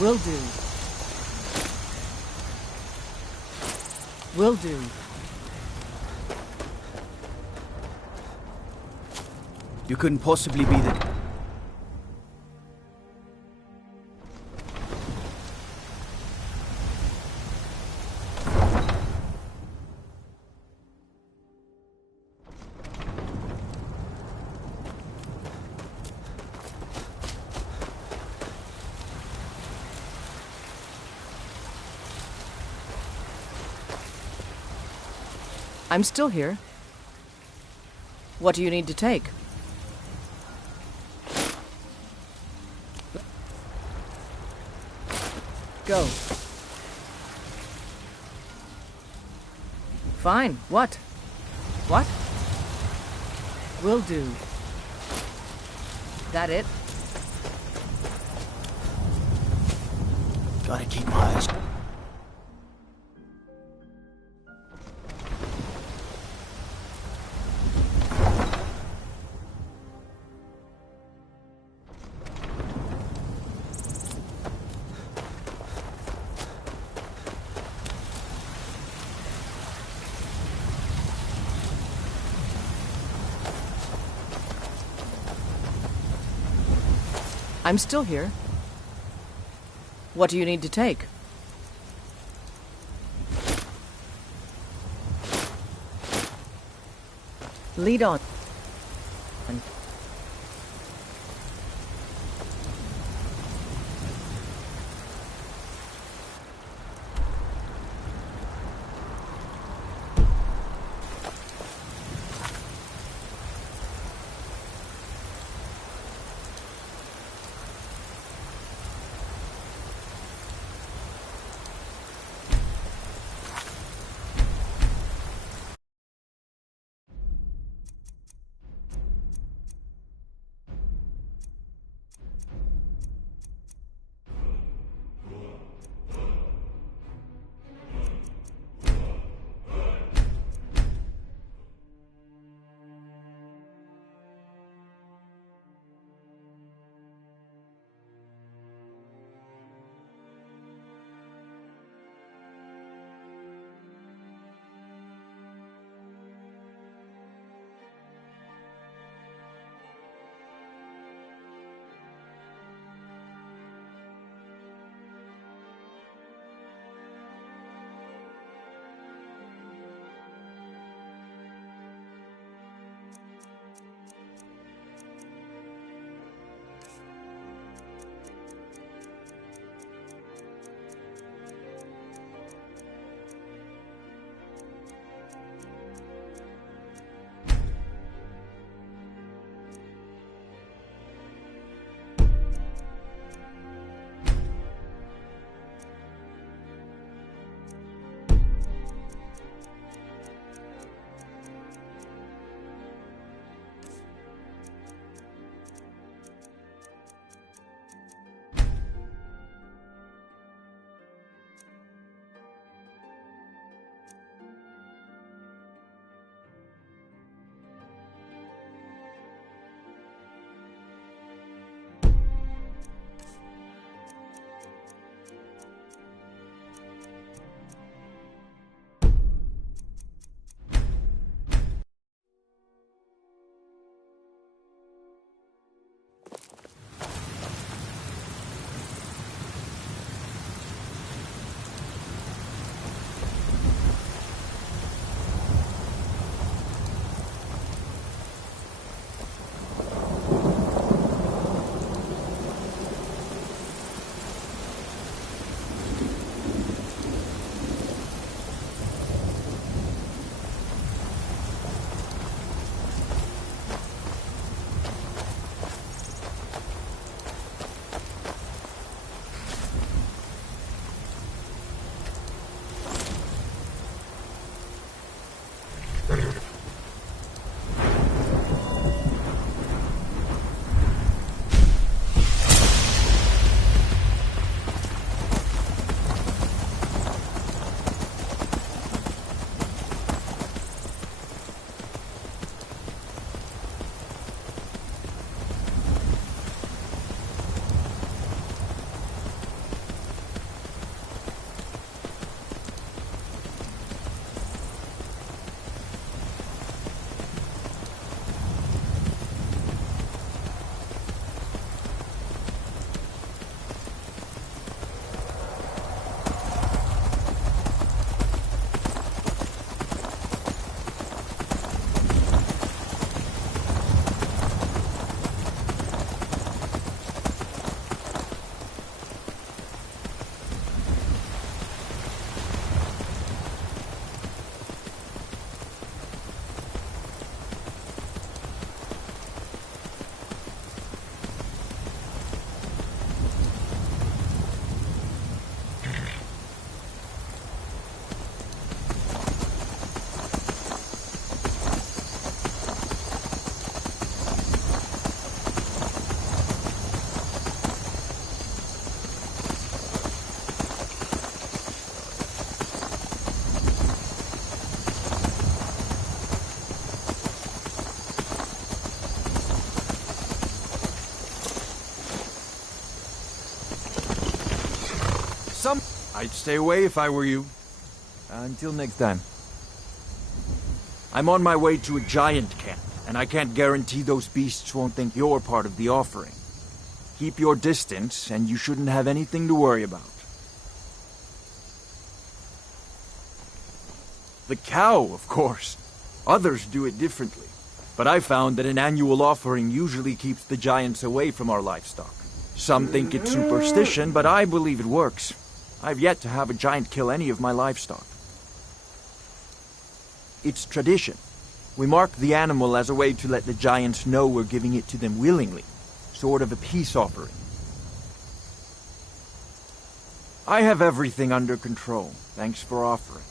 Will do. Will do. You couldn't possibly be the... I'm still here. What do you need to take? Go. Fine. What? What? Will do. That it? Gotta keep my eyes... I'm still here. What do you need to take? Lead on. I'd stay away if I were you. Until next time. I'm on my way to a giant camp, and I can't guarantee those beasts won't think you're part of the offering. Keep your distance, and you shouldn't have anything to worry about. The cow, of course. Others do it differently. But I found that an annual offering usually keeps the giants away from our livestock. Some think it's superstition, but I believe it works. I've yet to have a giant kill any of my livestock. It's tradition. We mark the animal as a way to let the giants know we're giving it to them willingly. Sort of a peace offering. I have everything under control. Thanks for offering.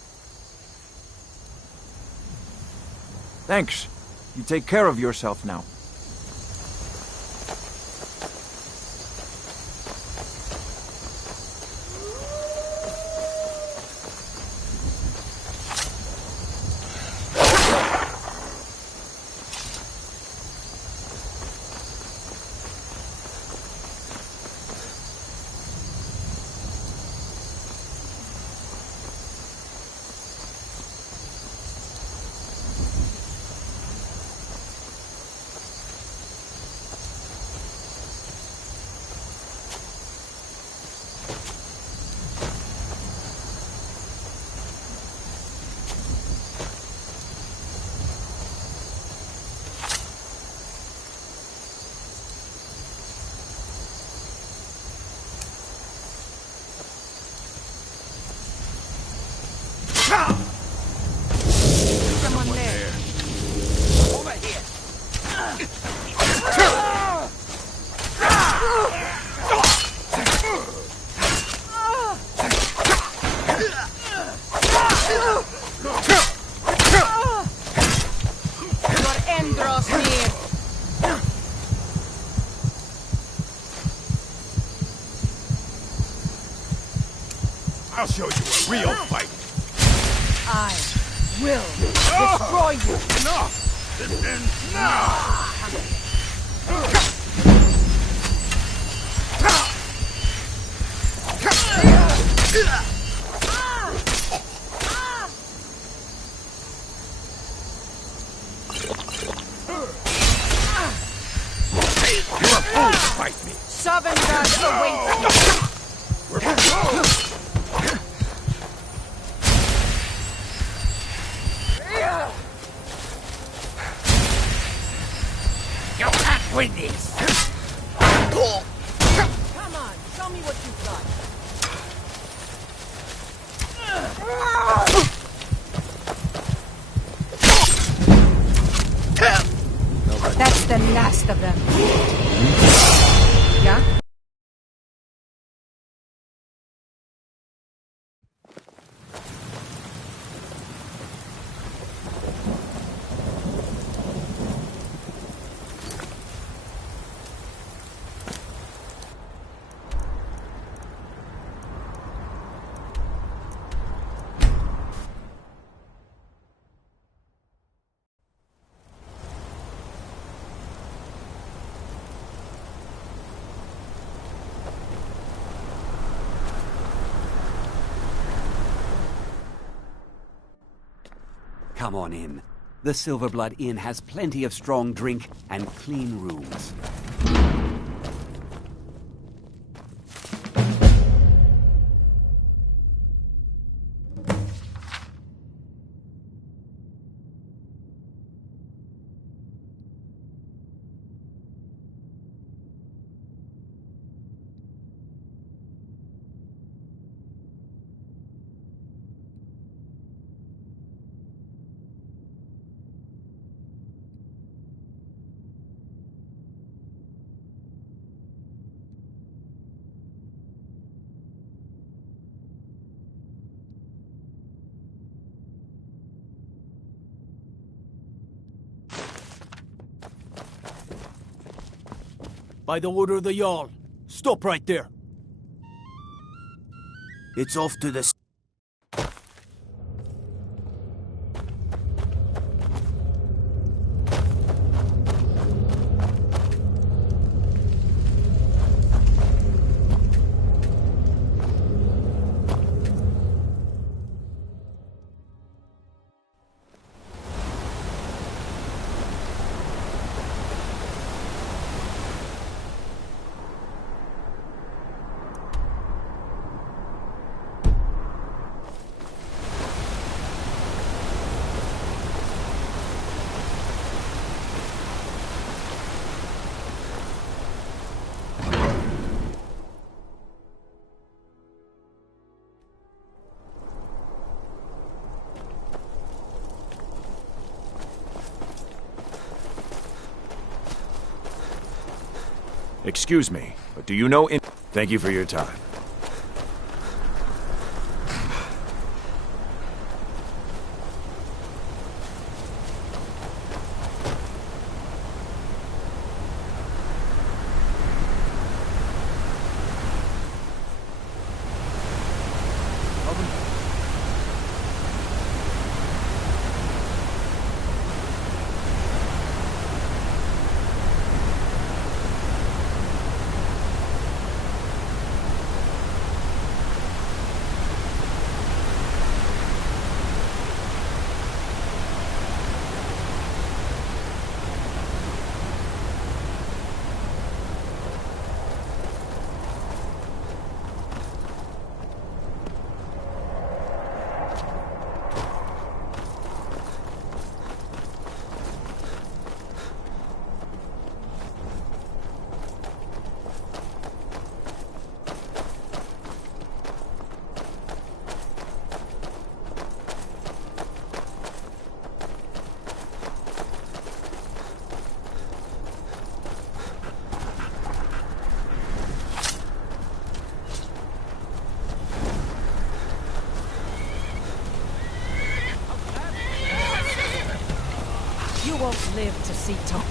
Thanks. You take care of yourself now. Someone there. Over here. Your end draws near. I'll show you a real fight. I will destroy you. Enough! This ends now! You're a fool to fight me! Sovngarde awaits you. You can't win this! Come on, show me what you've got. That's the last of them. Yeah? Come on in. The Silverblood Inn has plenty of strong drink and clean rooms. By the order of the Jarl. Stop right there. It's off to the... Excuse me, but do you know Thank you for your time. You won't live to see Tom.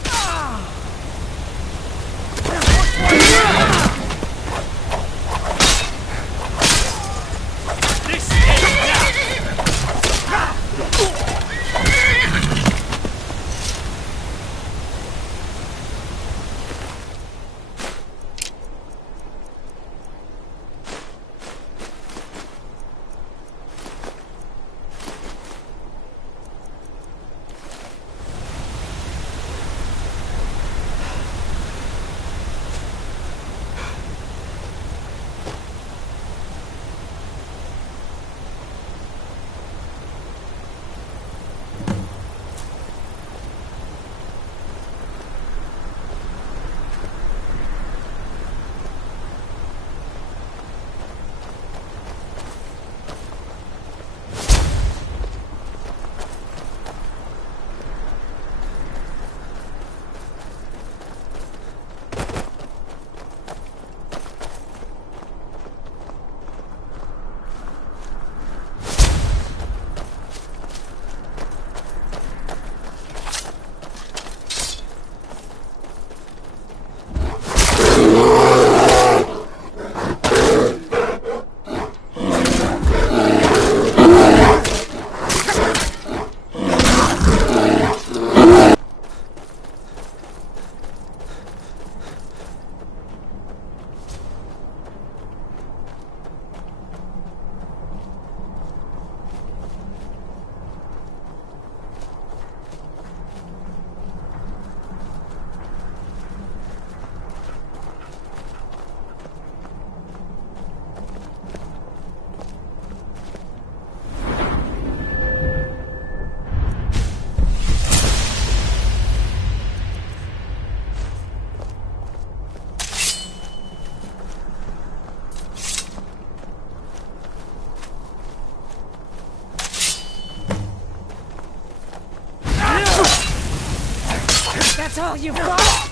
That's all you've got?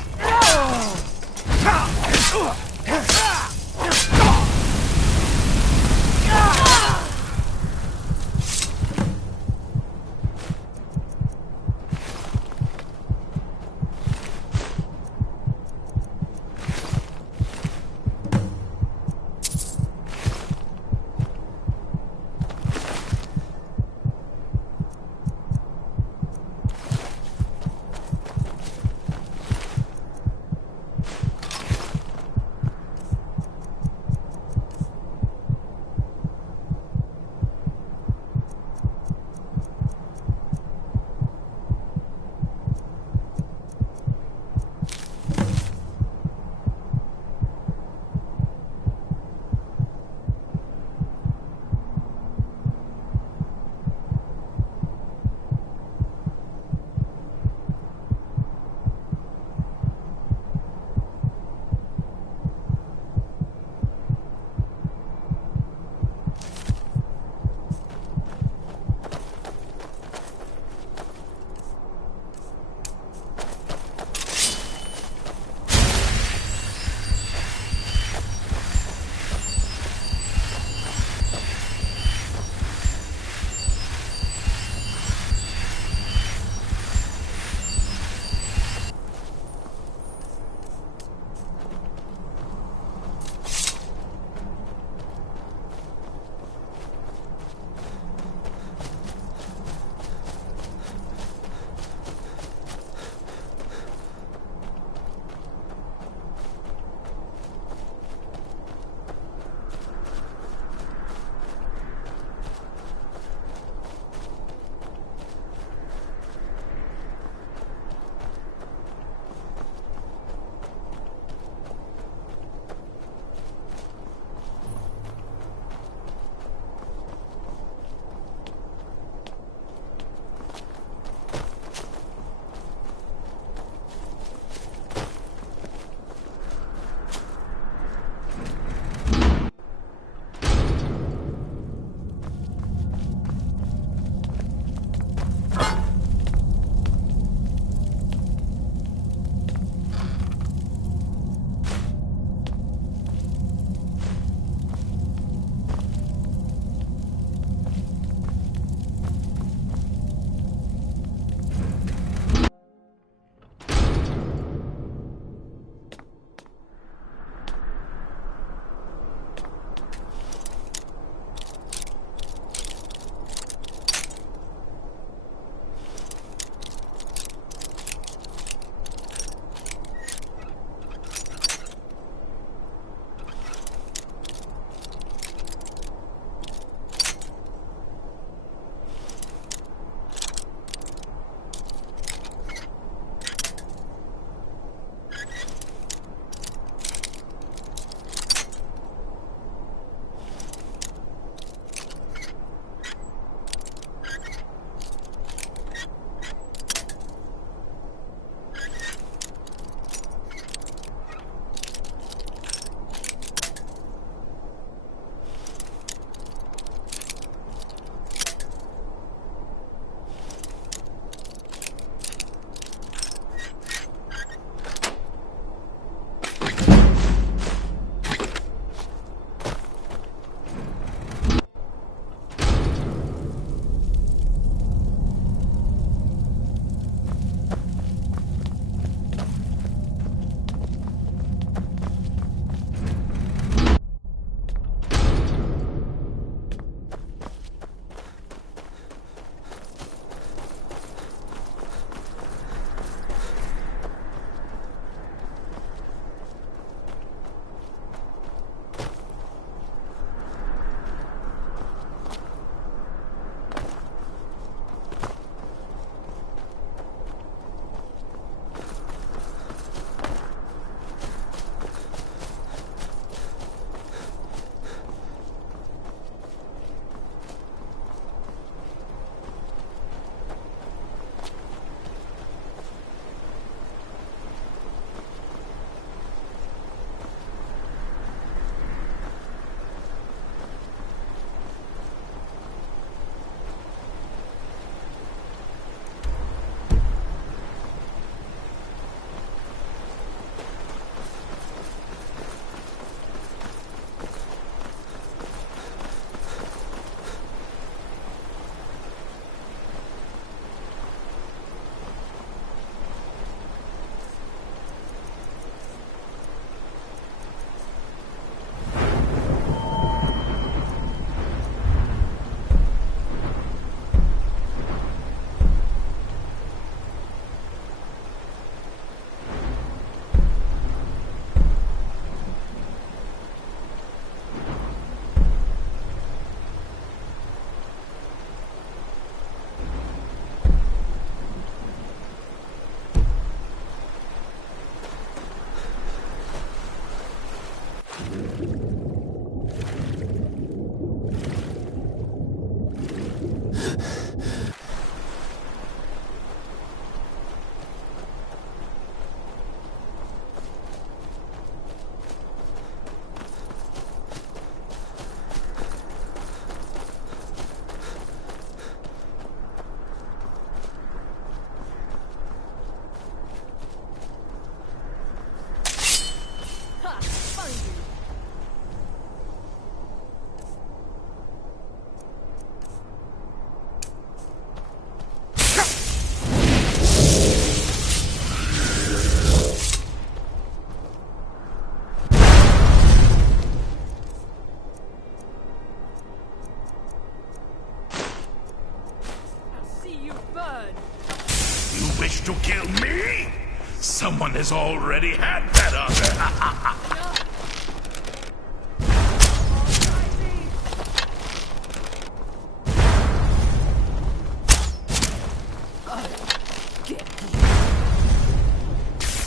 one has already had that other.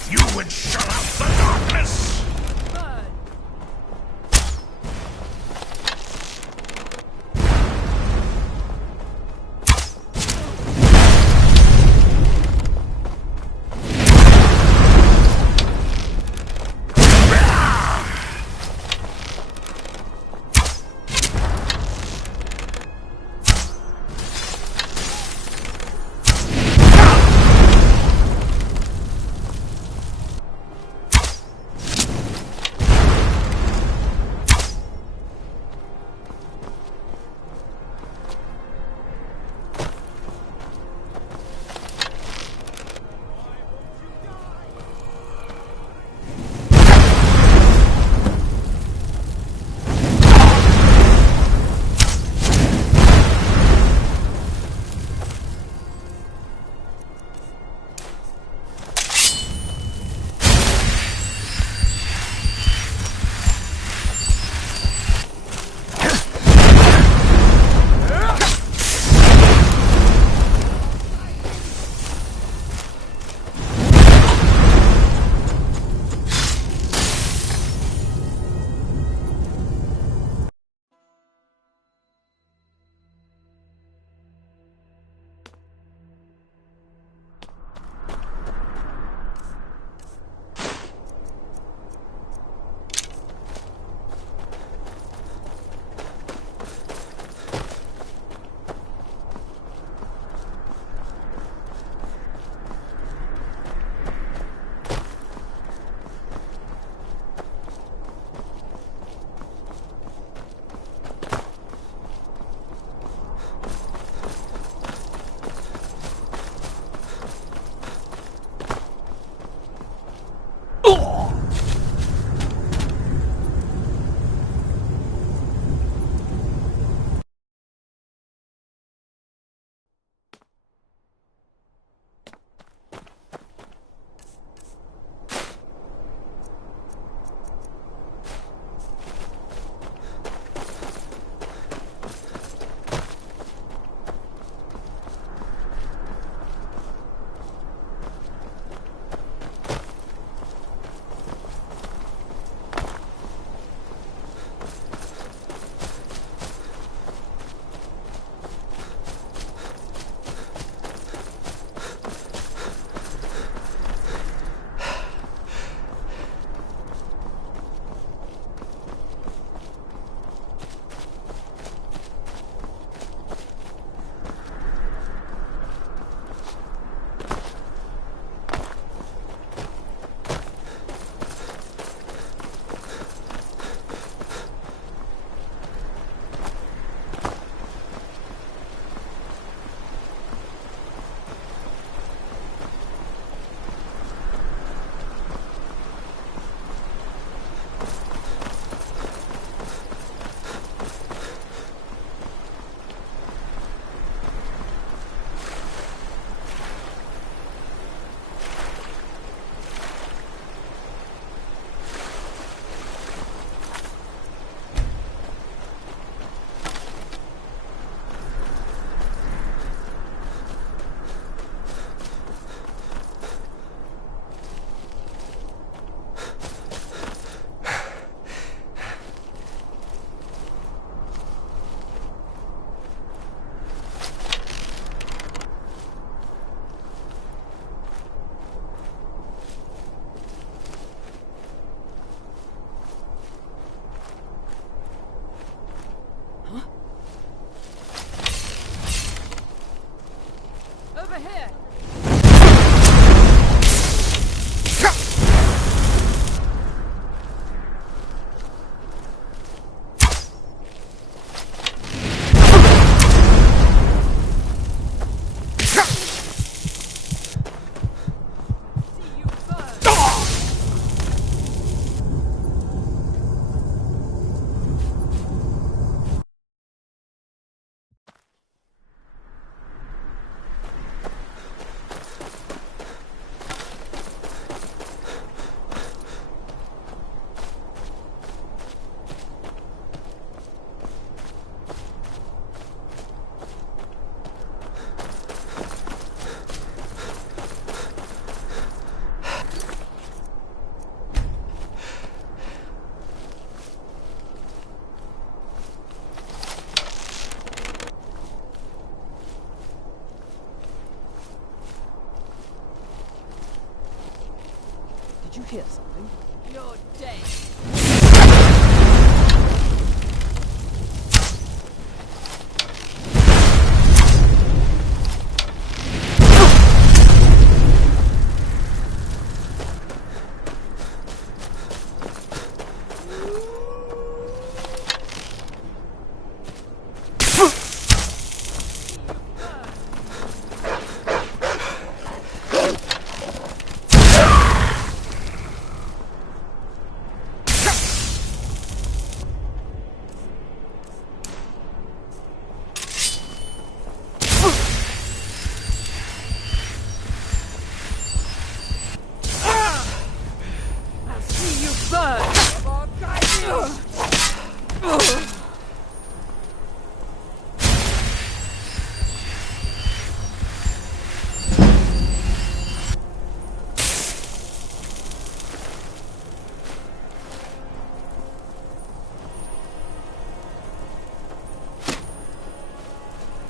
You would shut out the darkness!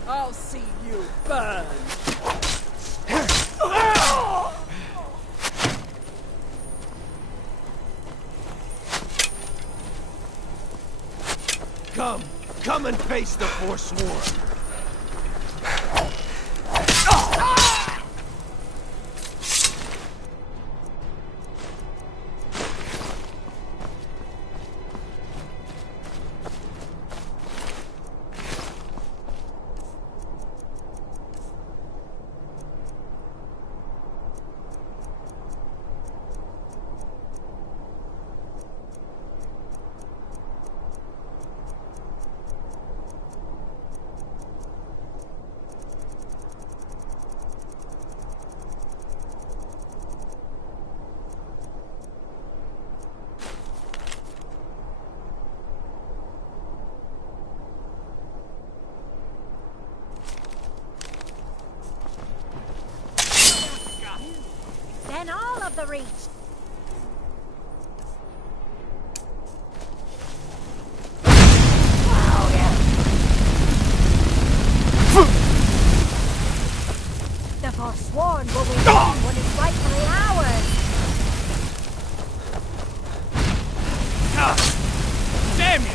I'll see you burn! Come and face the Forsworn! Then all of the reach. The Forsworn will return when it's rightfully ours. Damn you!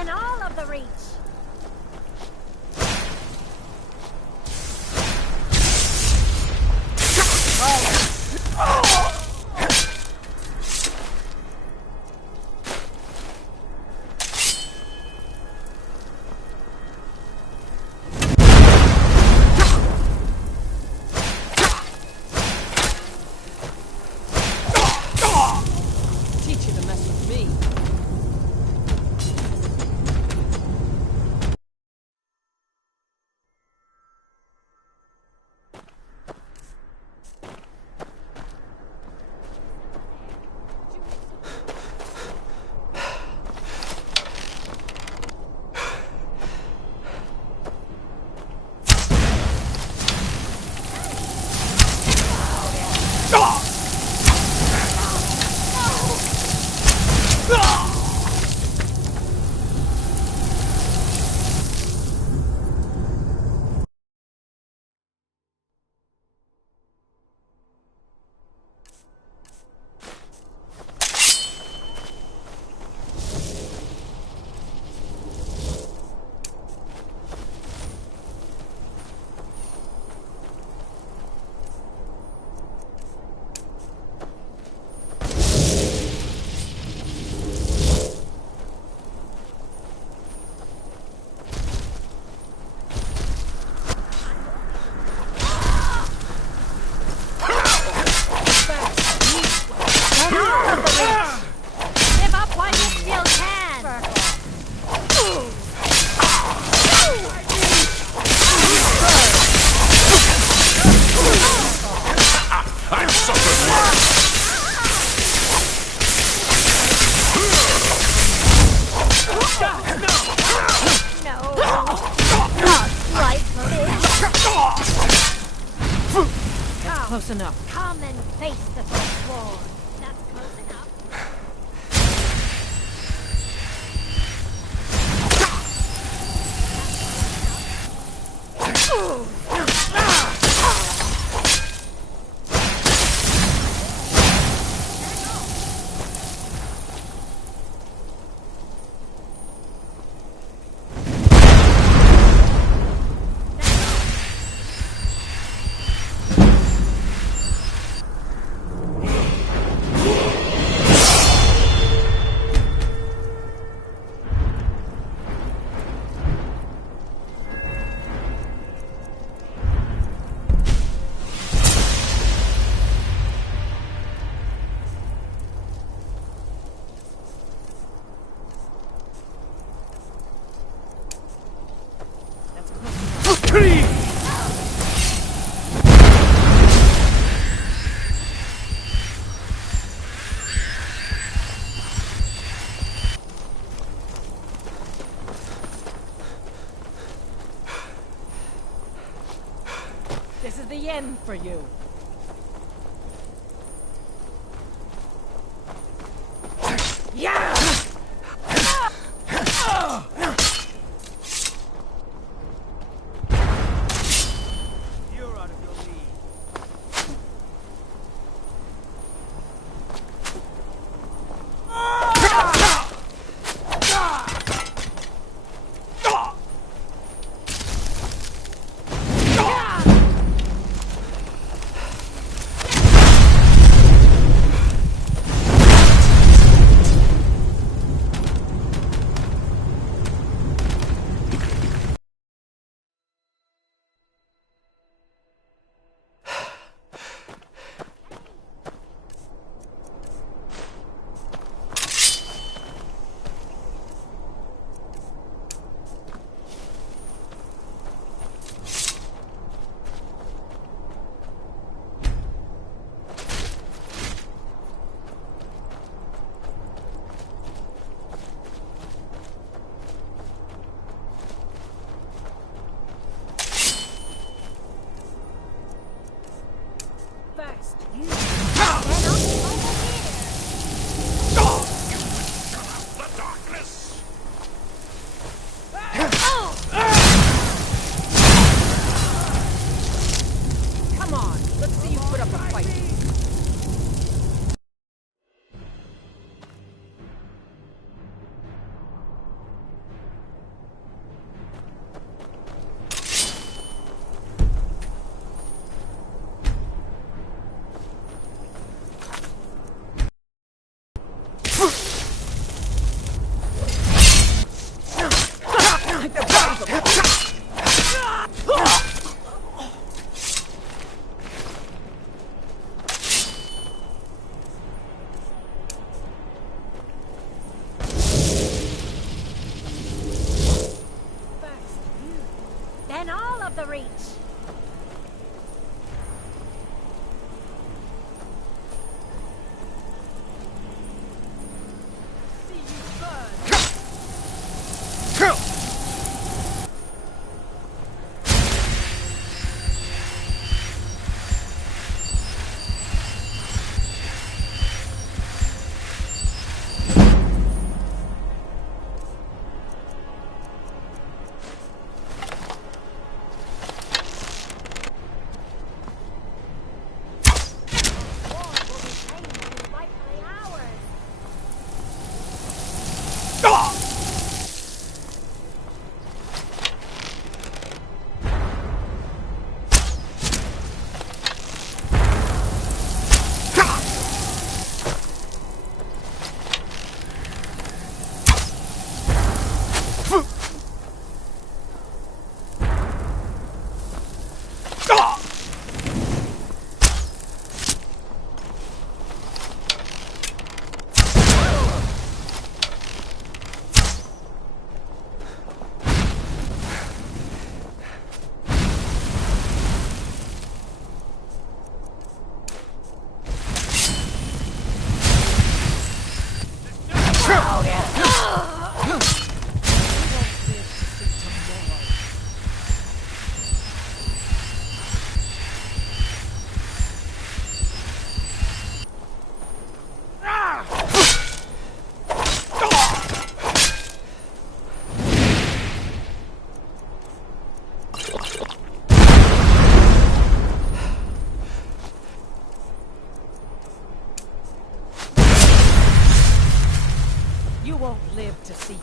And all of the Reach. Teach you to mess with me. Give up while you still can! I've suffered worse. No! Not right for That's close enough. Come and face the sword. That's close enough. This is the end for you. Yeah! You're out of your league. of the Reach. You won't live to see.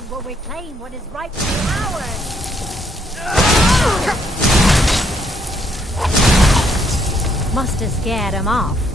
alone will reclaim what is rightfully ours. Must have scared him off.